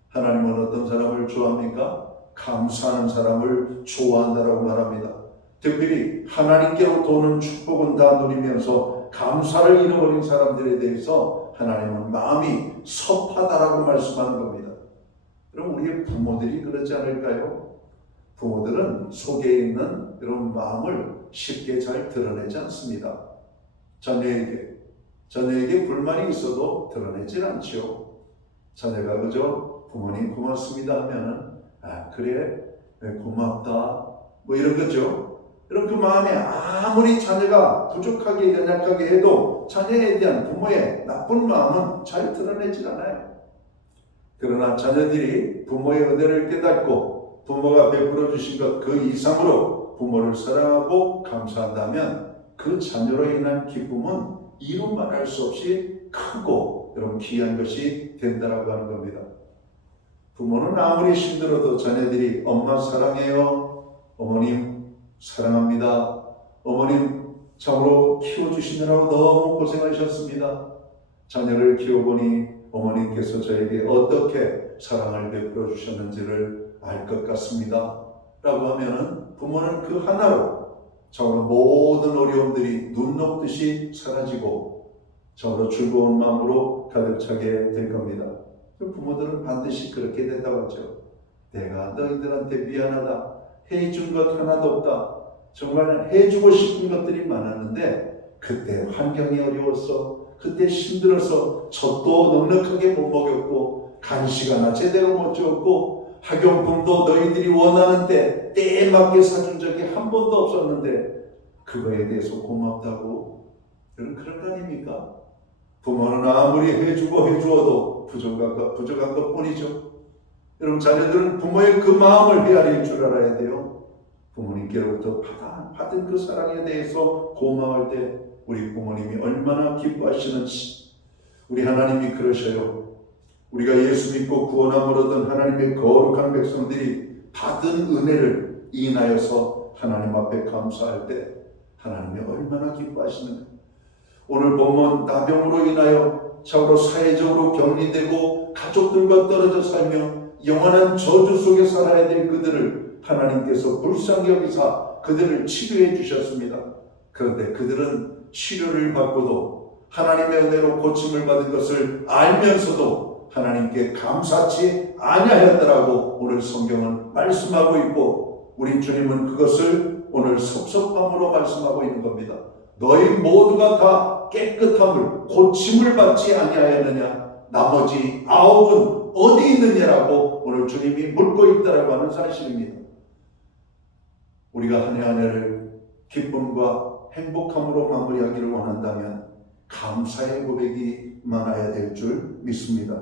하나님은 어떤 사람을 좋아합니까? 감사하는 사람을 좋아한다라고 말합니다. 특별히 하나님께로부터 오는 축복은 다 누리면서 감사를 잃어버린 사람들에 대해서 하나님은 마음이 섭하다라고 말씀하는 겁니다. 그럼 우리의 부모들이 그러지 않을까요? 부모들은 속에 있는 이런 마음을 쉽게 잘 드러내지 않습니다. 자녀에게 불만이 있어도 드러내질 않죠. 자녀가 그저 부모님 고맙습니다 하면은 그래 고맙다 뭐 이런 거죠. 여러분 그 마음에 아무리 자녀가 부족하게 연약하게 해도 자녀에 대한 부모의 나쁜 마음은 잘 드러내질 않아요. 그러나 자녀들이 부모의 은혜를 깨닫고 부모가 베풀어 주신 것 그 이상으로 부모를 사랑하고 감사한다면 그 자녀로 인한 기쁨은 이루 말할 수 없이 크고 여러분 귀한 것이 된다라고 하는 겁니다. 부모는 아무리 힘들어도 자녀들이 엄마 사랑해요, 어머님 사랑합니다, 어머님 참으로 키워주시느라고 너무 고생하셨습니다, 자녀를 키워보니 어머님께서 저에게 어떻게 사랑을 베풀어 주셨는지를 알 것 같습니다 라고 하면은 부모는 그 하나로 참으로 모든 어려움들이 눈 녹듯이 사라지고 참으로 즐거운 마음으로 가득 차게 될 겁니다. 부모들은 반드시 그렇게 된다고 하죠. 내가 너희들한테 미안하다, 해준 것 하나도 없다, 정말 해주고 싶은 것들이 많았는데 그때 환경이 어려웠어, 그때 힘들어서 젖도 넉넉하게 못 먹였고 간식 하나 제대로 못 줬고 학용품도 너희들이 원하는 때에 맞게 사준 적이 한 번도 없었는데 그거에 대해서 고맙다고. 여러분 그런 거 아닙니까? 부모는 아무리 해주어도 부족한 것 뿐이죠. 여러분 자녀들은 부모의 그 마음을 헤아릴 줄 알아야 돼요. 부모님께로부터 받은 그 사랑에 대해서 고마울 때 우리 부모님이 얼마나 기뻐하시는지. 우리 하나님이 그러셔요. 우리가 예수 믿고 구원함을 얻은 하나님의 거룩한 백성들이 받은 은혜를 인하여서 하나님 앞에 감사할 때 하나님이 얼마나 기뻐하시는가. 오늘 본문 나병으로 인하여 참으로 사회적으로 격리되고 가족들과 떨어져 살며 영원한 저주 속에 살아야 될 그들을 하나님께서 불쌍히 여기사 그들을 치료해 주셨습니다. 그런데 그들은 치료를 받고도 하나님의 은혜로 고침을 받은 것을 알면서도 하나님께 감사치 아니하였더라고 오늘 성경은 말씀하고 있고, 우리 주님은 그것을 오늘 섭섭함으로 말씀하고 있는 겁니다. 너희 모두가 다 깨끗함을 고침을 받지 아니하였느냐, 나머지 9은 어디 있느냐라고 오늘 주님이 묻고 있다라고 하는 사실입니다. 우리가 한 해 한 해를 기쁨과 행복함으로 마무리하기를 원한다면 감사의 고백이 많아야 될 줄 믿습니다.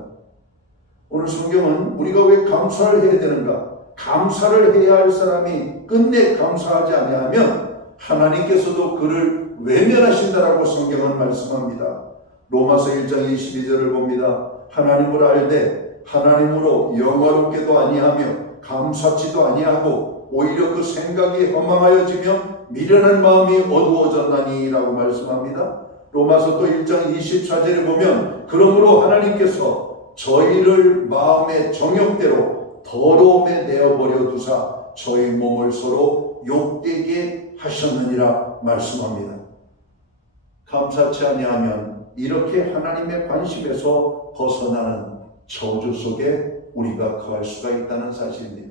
오늘 성경은 우리가 왜 감사를 해야 되는가, 감사를 해야 할 사람이 끝내 감사하지 아니하면 하나님께서도 그를 외면하신다라고 성경은 말씀합니다. 로마서 1장 22절을 봅니다. 하나님을 알되 하나님으로 영화롭게도 아니하며 감사치도 아니하고 오히려 그 생각이 허망하여지며 미련한 마음이 어두워졌나니 라고 말씀합니다. 로마서 또 1장 24절에 보면 그러므로 하나님께서 저희를 마음의 정욕대로 더러움에 내어버려 두사 저희 몸을 서로 욕되게 하셨느니라 말씀합니다. 감사치 아니하면 이렇게 하나님의 관심에서 벗어나는 저주 속에 우리가 거할 수가 있다는 사실입니다.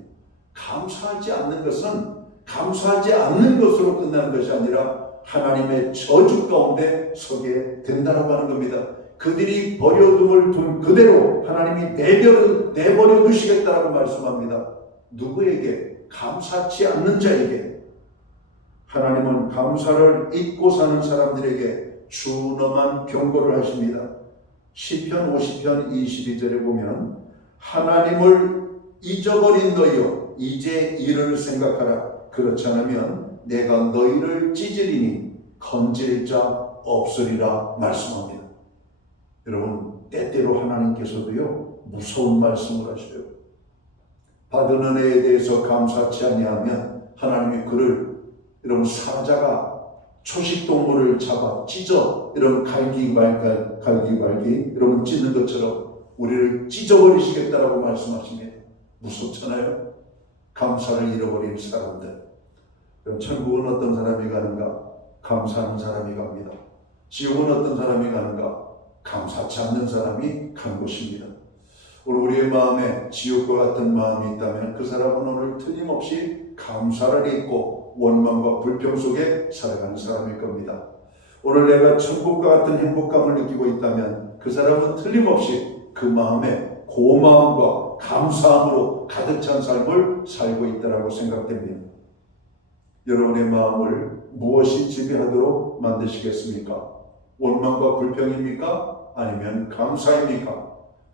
감사하지 않는 것은 감사하지 않는 것으로 끝나는 것이 아니라 하나님의 저주 가운데 서게 된다라고 하는 겁니다. 그들이 버려둠을 둔 그대로 하나님이 내버려 두시겠다라고 말씀합니다. 누구에게? 감사치 않는 자에게. 하나님은 감사를 잊고 사는 사람들에게 준엄한 경고를 하십니다. 시편 50편 22절에 보면 하나님을 잊어버린 너희여 이제 이를 생각하라. 그렇지 않으면 내가 너희를 찢으리니 건질 자 없으리라 말씀합니다. 여러분 때때로 하나님께서도요 무서운 말씀을 하셔요. 받은 은혜에 대해서 감사치 아니하면 하나님이 그를 여러분 사자가 초식동물을 잡아 찢어 이런 갈기갈기 여러분 찢는 것처럼 우리를 찢어버리시겠다라고 말씀하시네요. 무섭잖아요. 감사를 잃어버린 사람들. 그럼 천국은 어떤 사람이 가는가? 감사하는 사람이 갑니다. 지옥은 어떤 사람이 가는가? 감사치 않는 사람이 간 곳입니다. 오늘 우리의 마음에 지옥과 같은 마음이 있다면 그 사람은 오늘 틀림없이 감사를 잊고 원망과 불평 속에 살아가는 사람일 겁니다. 오늘 내가 천국과 같은 행복감을 느끼고 있다면 그 사람은 틀림없이 그 마음에 고마움과 감사함으로 가득 찬 삶을 살고 있다고 생각됩니다. 여러분의 마음을 무엇이 지배하도록 만드시겠습니까? 원망과 불평입니까? 아니면 감사입니까?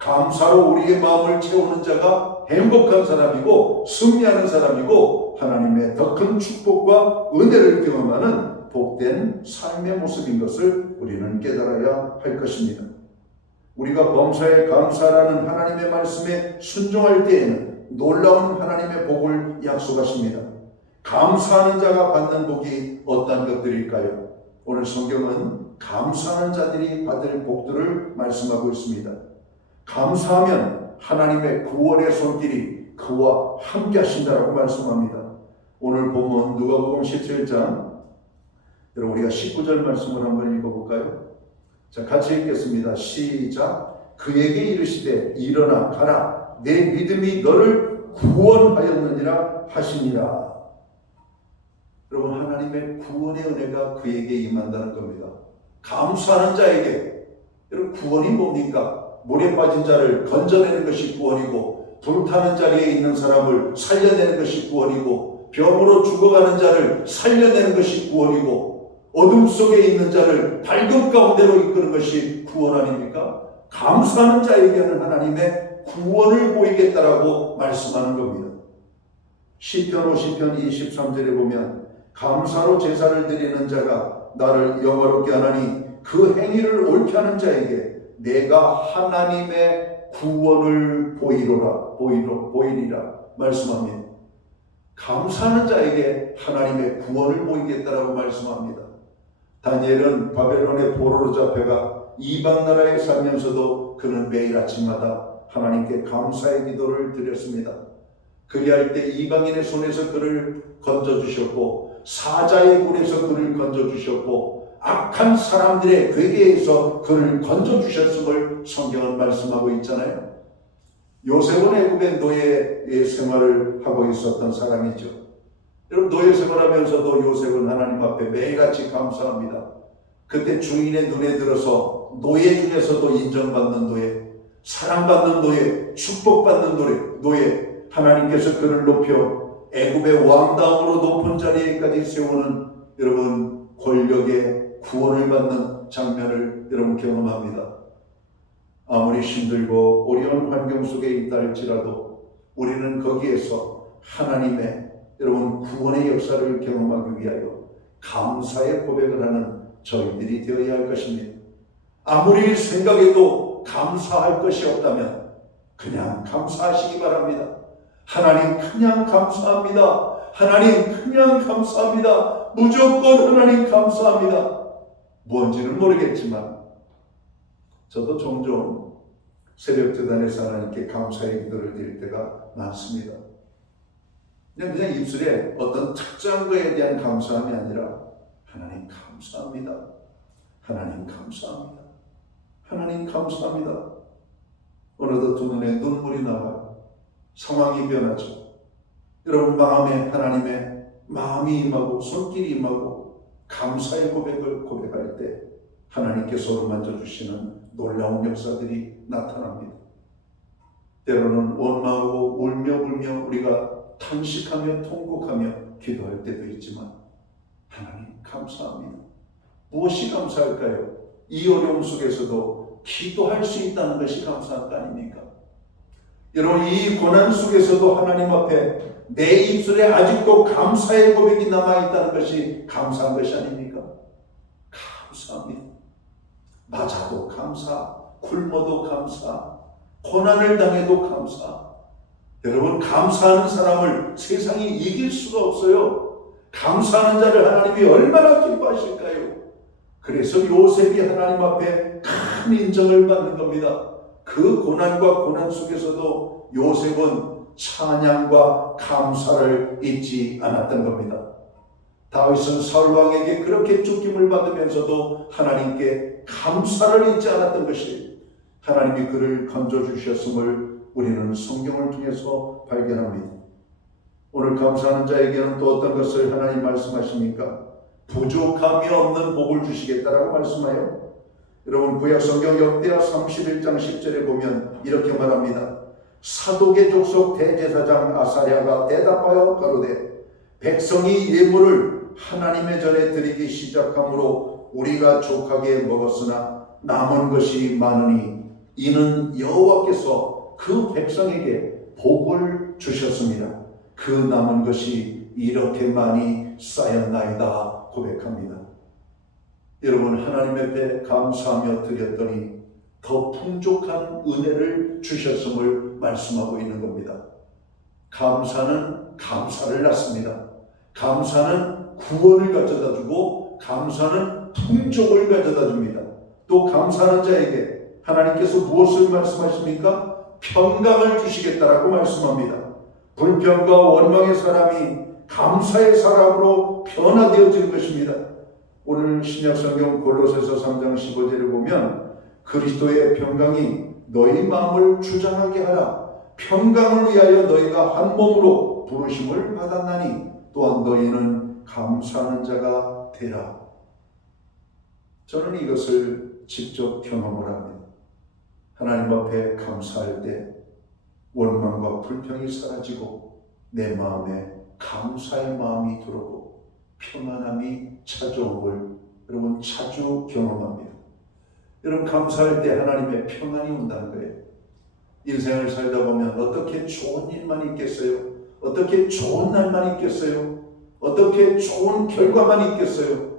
감사로 우리의 마음을 채우는 자가 행복한 사람이고 승리하는 사람이고 하나님의 더 큰 축복과 은혜를 경험하는 복된 삶의 모습인 것을 우리는 깨달아야 할 것입니다. 우리가 범사에 감사라는 하나님의 말씀에 순종할 때에는 놀라운 하나님의 복을 약속하십니다. 감사하는 자가 받는 복이 어떤 것들일까요? 오늘 성경은 감사하는 자들이 받을 복들을 말씀하고 있습니다. 감사하면 하나님의 구원의 손길이 그와 함께 하신다라고 말씀합니다. 오늘 본문 누가복음 17장, 여러분 우리가 19절 말씀을 한번 읽어볼까요? 자, 같이 읽겠습니다. 시작. 그에게 이르시되 일어나 가라, 내 믿음이 너를 구원하였느니라 하시니라. 여러분, 하나님의 구원의 은혜가 그에게 임한다는 겁니다. 감사하는 자에게. 여러분, 구원이 뭡니까? 물에 빠진 자를 건져내는 것이 구원이고, 불타는 자리에 있는 사람을 살려내는 것이 구원이고, 병으로 죽어가는 자를 살려내는 것이 구원이고, 어둠 속에 있는 자를 밝음 가운데로 이끄는 것이 구원 아닙니까? 감사하는 자에게는 하나님의 구원을 보이겠다라고 말씀하는 겁니다. 시편 50편 23절에 보면 감사로 제사를 드리는 자가 나를 영화롭게 하나니 그 행위를 옳게 하는 자에게 내가 하나님의 구원을 보이리라 말씀합니다. 감사하는 자에게 하나님의 구원을 보이겠다라고 말씀합니다. 다니엘은 바벨론의 포로로 잡혀가 이방 나라에 살면서도 그는 매일 아침마다 하나님께 감사의 기도를 드렸습니다. 그리할 때 이방인의 손에서 그를 건져주셨고, 사자의 굴에서 그를 건져주셨고, 악한 사람들의 괴계에서 그를 건져주셨음을 성경은 말씀하고 있잖아요. 요셉은 애굽의 노예의 생활을 하고 있었던 사람이죠. 여러분, 노예 생활하면서도 요셉은 하나님 앞에 매일같이 감사합니다. 그때 주인의 눈에 들어서 노예 중에서도 인정받는 노예, 사랑받는 노예, 축복받는 노예, 하나님께서 그를 높여 애굽의 왕다움으로 높은 자리에까지 세우는 여러분 권력의 구원을 받는 장면을 여러분 경험합니다. 아무리 힘들고 어려운 환경 속에 있다 할지라도 우리는 거기에서 하나님의 여러분 구원의 역사를 경험하기 위하여 감사의 고백을 하는 저희들이 되어야 할 것입니다. 아무리 생각해도 감사할 것이 없다면 그냥 감사하시기 바랍니다. 하나님 그냥 감사합니다. 하나님 그냥 감사합니다. 무조건 하나님 감사합니다. 뭔지는 모르겠지만 저도 종종 새벽제단에서 하나님께 감사의 기도를 드릴 때가 많습니다. 그냥 입술에 어떤 특정한 것에 대한 감사함이 아니라 하나님 감사합니다. 하나님 감사합니다. 하나님 감사합니다. 어느덧 두 눈에 눈물이 나와요. 상황이 변하죠. 여러분 마음에 하나님의 마음이 임하고 손길이 임하고 감사의 고백을 고백할 때 하나님께서 어루만져 주시는 놀라운 역사들이 나타납니다. 때로는 원망하고 울며 우리가 탄식하며 통곡하며 기도할 때도 있지만 하나님 감사합니다. 무엇이 감사할까요? 이 어려움 속에서도 기도할 수 있다는 것이 감사한 거 아닙니까? 여러분 이 고난 속에서도 하나님 앞에 내 입술에 아직도 감사의 고백이 남아있다는 것이 감사한 것이 아닙니까? 감사합니다. 맞아도 감사, 굶어도 감사, 고난을 당해도 감사. 여러분 감사하는 사람을 세상이 이길 수가 없어요. 감사하는 자를 하나님이 얼마나 기뻐하실까요? 그래서 요셉이 하나님 앞에 큰 인정을 받는 겁니다. 그 고난과 고난 속에서도 요셉은 찬양과 감사를 잊지 않았던 겁니다. 다윗은 사울왕에게 그렇게 쫓김을 받으면서도 하나님께 감사를 잊지 않았던 것이 하나님이 그를 건져주셨음을 우리는 성경을 통해서 발견합니다. 오늘 감사하는 자에게는 또 어떤 것을 하나님 말씀하십니까? 부족함이 없는 복을 주시겠다라고 말씀하여 여러분 구약성경 역대하 31장 10절에 보면 이렇게 말합니다. 사독의 족속 대제사장 아사랴가 대답하여 가로되 백성이 예물을 하나님의 전에 드리기 시작함으로 우리가 족하게 먹었으나 남은 것이 많으니 이는 여호와께서 그 백성에게 복을 주셨습니다. 그 남은 것이 이렇게 많이 쌓였나이다 고백합니다. 여러분, 하나님 앞에 감사하며 드렸더니 더 풍족한 은혜를 주셨음을 말씀하고 있는 겁니다. 감사는 감사를 낳습니다. 감사는 구원을 가져다 주고 감사는 풍족을 가져다 줍니다. 또 감사하는 자에게 하나님께서 무엇을 말씀하십니까? 평강을 주시겠다라고 말씀합니다. 불평과 원망의 사람이 감사의 사람으로 변화되어지는 것입니다. 오늘 신약성경 골로새서 3장 15절을 보면 그리스도의 평강이 너희 마음을 주장하게 하라. 평강을 위하여 너희가 한 몸으로 부르심을 받았나니 또한 너희는 감사하는 자가 되라. 저는 이것을 직접 경험을 합니다. 하나님 앞에 감사할 때 원망과 불평이 사라지고 내 마음에 감사의 마음이 들어오고 평안함이 찾아옴을 여러분 자주 경험합니다. 여러분, 감사할 때 하나님의 평안이 온다는 거예요. 인생을 살다 보면 어떻게 좋은 일만 있겠어요? 어떻게 좋은 날만 있겠어요? 어떻게 좋은 결과만 있겠어요?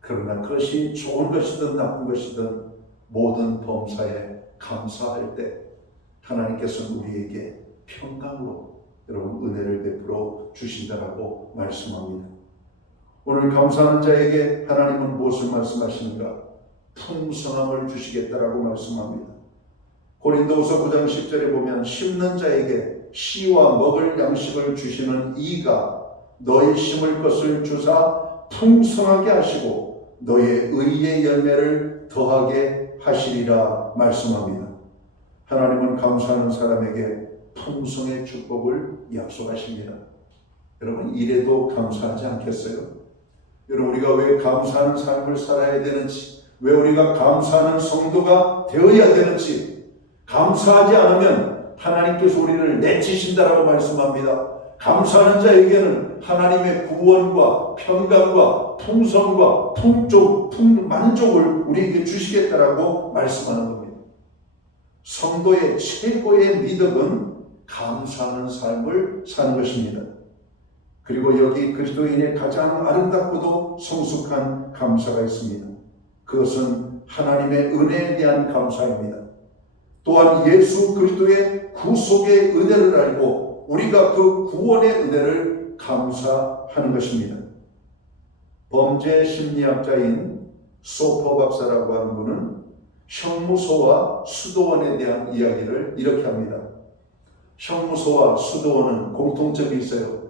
그러나 그것이 좋은 것이든 나쁜 것이든 모든 범사에 감사할 때 하나님께서는 우리에게 평강으로 여러분 은혜를 베풀어 주신다라고 말씀합니다. 오늘 감사하는 자에게 하나님은 무엇을 말씀하시는가? 풍성함을 주시겠다라고 말씀합니다. 고린도후서 9장 10절에 보면 심는 자에게 씨와 먹을 양식을 주시는 이가 너희 심을 것을 주사 풍성하게 하시고 너의 의의 열매를 더하게 하시리라 말씀합니다. 하나님은 감사하는 사람에게 풍성의 축복을 약속하십니다. 여러분, 이래도 감사하지 않겠어요? 여러분, 우리가 왜 감사하는 삶을 살아야 되는지, 왜 우리가 감사하는 성도가 되어야 되는지, 감사하지 않으면 하나님께서 우리를 내치신다라고 말씀합니다. 감사하는 자에게는 하나님의 구원과 평강과 풍성과 만족을 우리에게 주시겠다라고 말씀하는 겁니다. 성도의 최고의 미덕은 감사하는 삶을 사는 것입니다. 그리고 여기 그리스도인의 가장 아름답고도 성숙한 감사가 있습니다. 그것은 하나님의 은혜에 대한 감사입니다. 또한 예수 그리스도의 구속의 은혜를 알고 우리가 그 구원의 은혜를 감사하는 것입니다. 범죄 심리학자인 소퍼 박사라고 하는 분은 형무소와 수도원에 대한 이야기를 이렇게 합니다. 형무소와 수도원은 공통점이 있어요.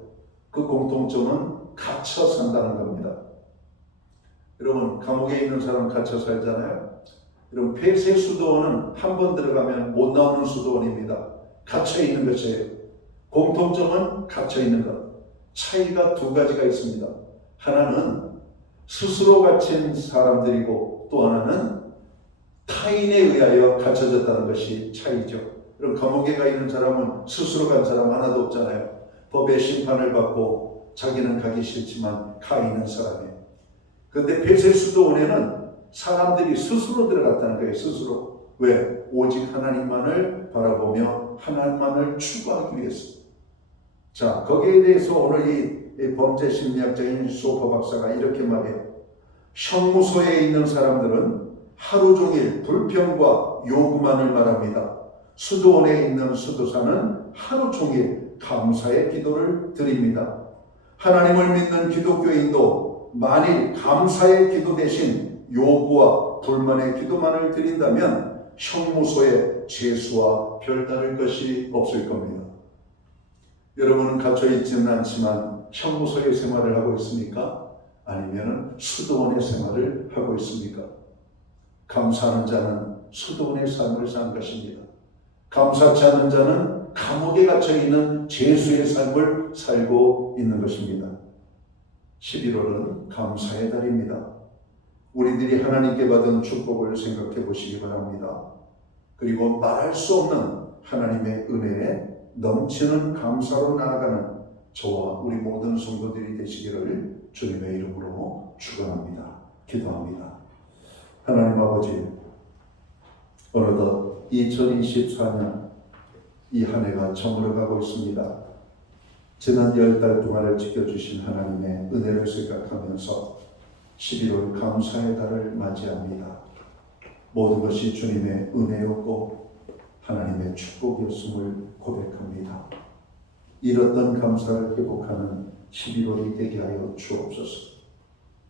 그 공통점은 갇혀 산다는 겁니다. 여러분, 감옥에 있는 사람 갇혀 살잖아요. 여러분, 폐쇄 수도원은 한 번 들어가면 못 나오는 수도원입니다. 갇혀 있는 것이에요. 공통점은 갇혀 있는 것. 차이가 두 가지가 있습니다. 하나는 스스로 갇힌 사람들이고 또 하나는 타인에 의하여 갇혀졌다는 것이 차이죠. 그럼 감옥에 가 있는 사람은 스스로 간 사람 하나도 없잖아요. 법의 심판을 받고 자기는 가기 싫지만 가 있는 사람이에요. 그런데 폐쇄 수도원에는 사람들이 스스로 들어갔다는 거예요. 스스로. 왜? 오직 하나님만을 바라보며 하나님만을 추구하기 위해서. 자, 거기에 대해서 오늘 이 범죄 심리학자인 소퍼 박사가 이렇게 말해요. 형무소에 있는 사람들은 하루 종일 불평과 요구만을 말합니다. 수도원에 있는 수도사는 하루 종일 감사의 기도를 드립니다. 하나님을 믿는 기독교인도 만일 감사의 기도 대신 요구와 불만의 기도만을 드린다면 형무소의 죄수와 별다를 것이 없을 겁니다. 여러분은 갇혀 있지는 않지만 형무소의 생활을 하고 있습니까? 아니면 수도원의 생활을 하고 있습니까? 감사하는 자는 수도원의 삶을 사는 것입니다. 감사치 않은 자는 감옥에 갇혀 있는 죄수의 삶을 살고 있는 것입니다. 11월은 감사의 달입니다. 우리들이 하나님께 받은 축복을 생각해 보시기 바랍니다. 그리고 말할 수 없는 하나님의 은혜에 넘치는 감사로 나아가는 저와 우리 모든 성도들이 되시기를 주님의 이름으로 축원합니다. 기도합니다. 하나님 아버지, 어느덧 2024년 이 한 해가 저물어가고 있습니다. 지난 10달 동안을 지켜주신 하나님의 은혜를 생각하면서 11월 감사의 달을 맞이합니다. 모든 것이 주님의 은혜였고 하나님의 축복이었음을 고백합니다. 잃었던 감사를 회복하는 11월이 되게 하여 주옵소서.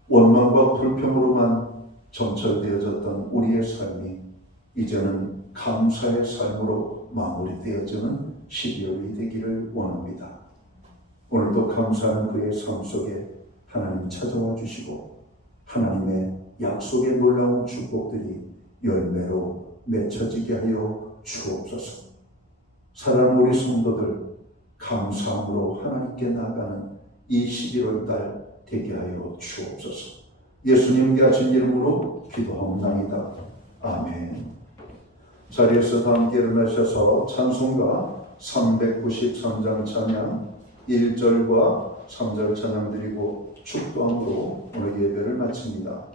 원망과 불평으로만 점철되어졌던 우리의 삶이 이제는 감사의 삶으로 마무리되어지는 12월이 되기를 원합니다. 오늘도 감사하는 그의 삶 속에 하나님 찾아와 주시고 하나님의 약속의 놀라운 축복들이 열매로 맺혀지게 하여 주옵소서. 사랑하는 우리 성도들, 감사함으로 하나님께 나아가는 이 11월 달 되게 하여 주옵소서. 예수님께 하신 이름으로 기도하옵나이다. 아멘. 자리에서 다 함께 일어나셔서 찬송가 393장 찬양 1절과 3절 찬양 드리고 축도함으로 오늘 예배를 마칩니다.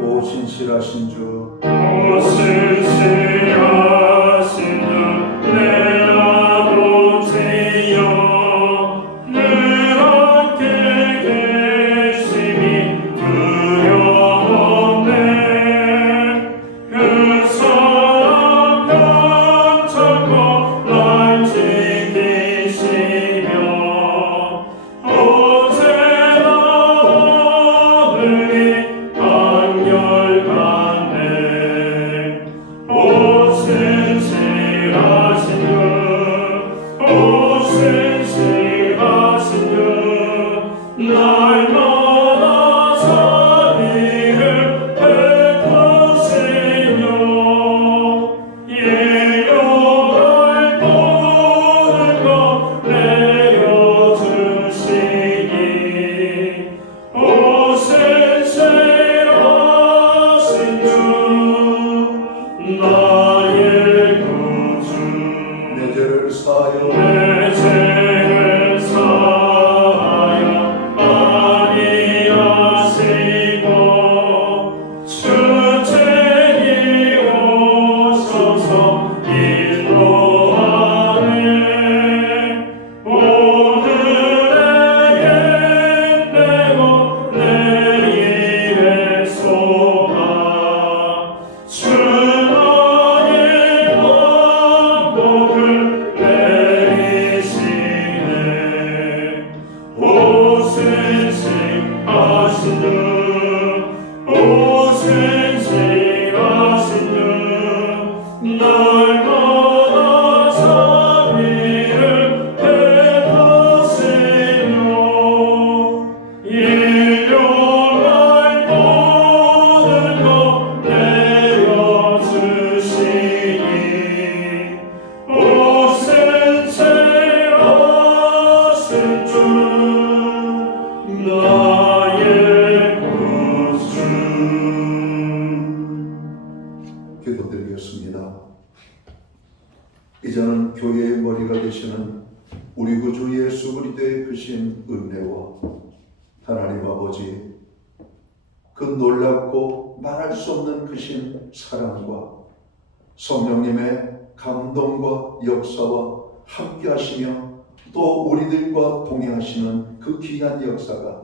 오 신실하신 주, 오 신실하신 주, 내 아버지여, 늘 함께 계심이 두려웠네. 그 사랑 영창과 날 지키시며 어제나 오늘이 한결같네. 오 신실하신 주, 오 신실하신 주, 날마다 자비를 베푸시며 예용할 모든 것 내려주시니 오 신실하신 주, 나의 구주. 내 죄를 사하여 내 죄를 사하여 아니하시고 주체니 오셔서 인도하네. 오늘의 힘내고 내일의 소망 주 나의 반복을 내리시네. 오 신실하신 주, 오 신실하신 주, 날마다 자비를 베푸시며 일용할 모든 것 내려주시니 오 신실하신 주, 나의 구주. 기도드리겠습니다. 이제는 교회의 머리가 되시는 우리 구주 예수 그리스도의 크신 은혜와 하나님 아버지 그 놀랍고 말할 수 없는 크신 사랑과 성령님의 감동과 역사와 함께 하시며 또 우리들과 동행하시는 그 귀한 역사가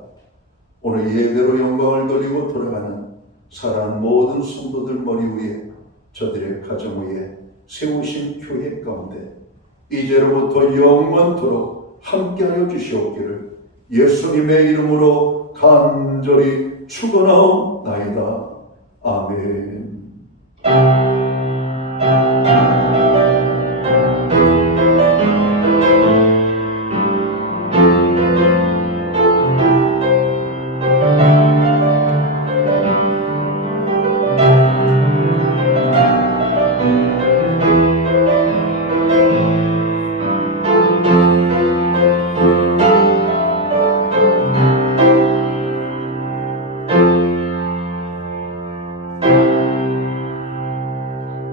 오늘 예배로 영광을 돌리고 돌아가는 사랑하는 모든 성도들 머리 위에 저들의 가정 위에 세우신 교회 가운데 이제로부터 영원토록 함께하여 주시옵기를 예수님의 이름으로 간절히 축원하옵나이다. 아멘.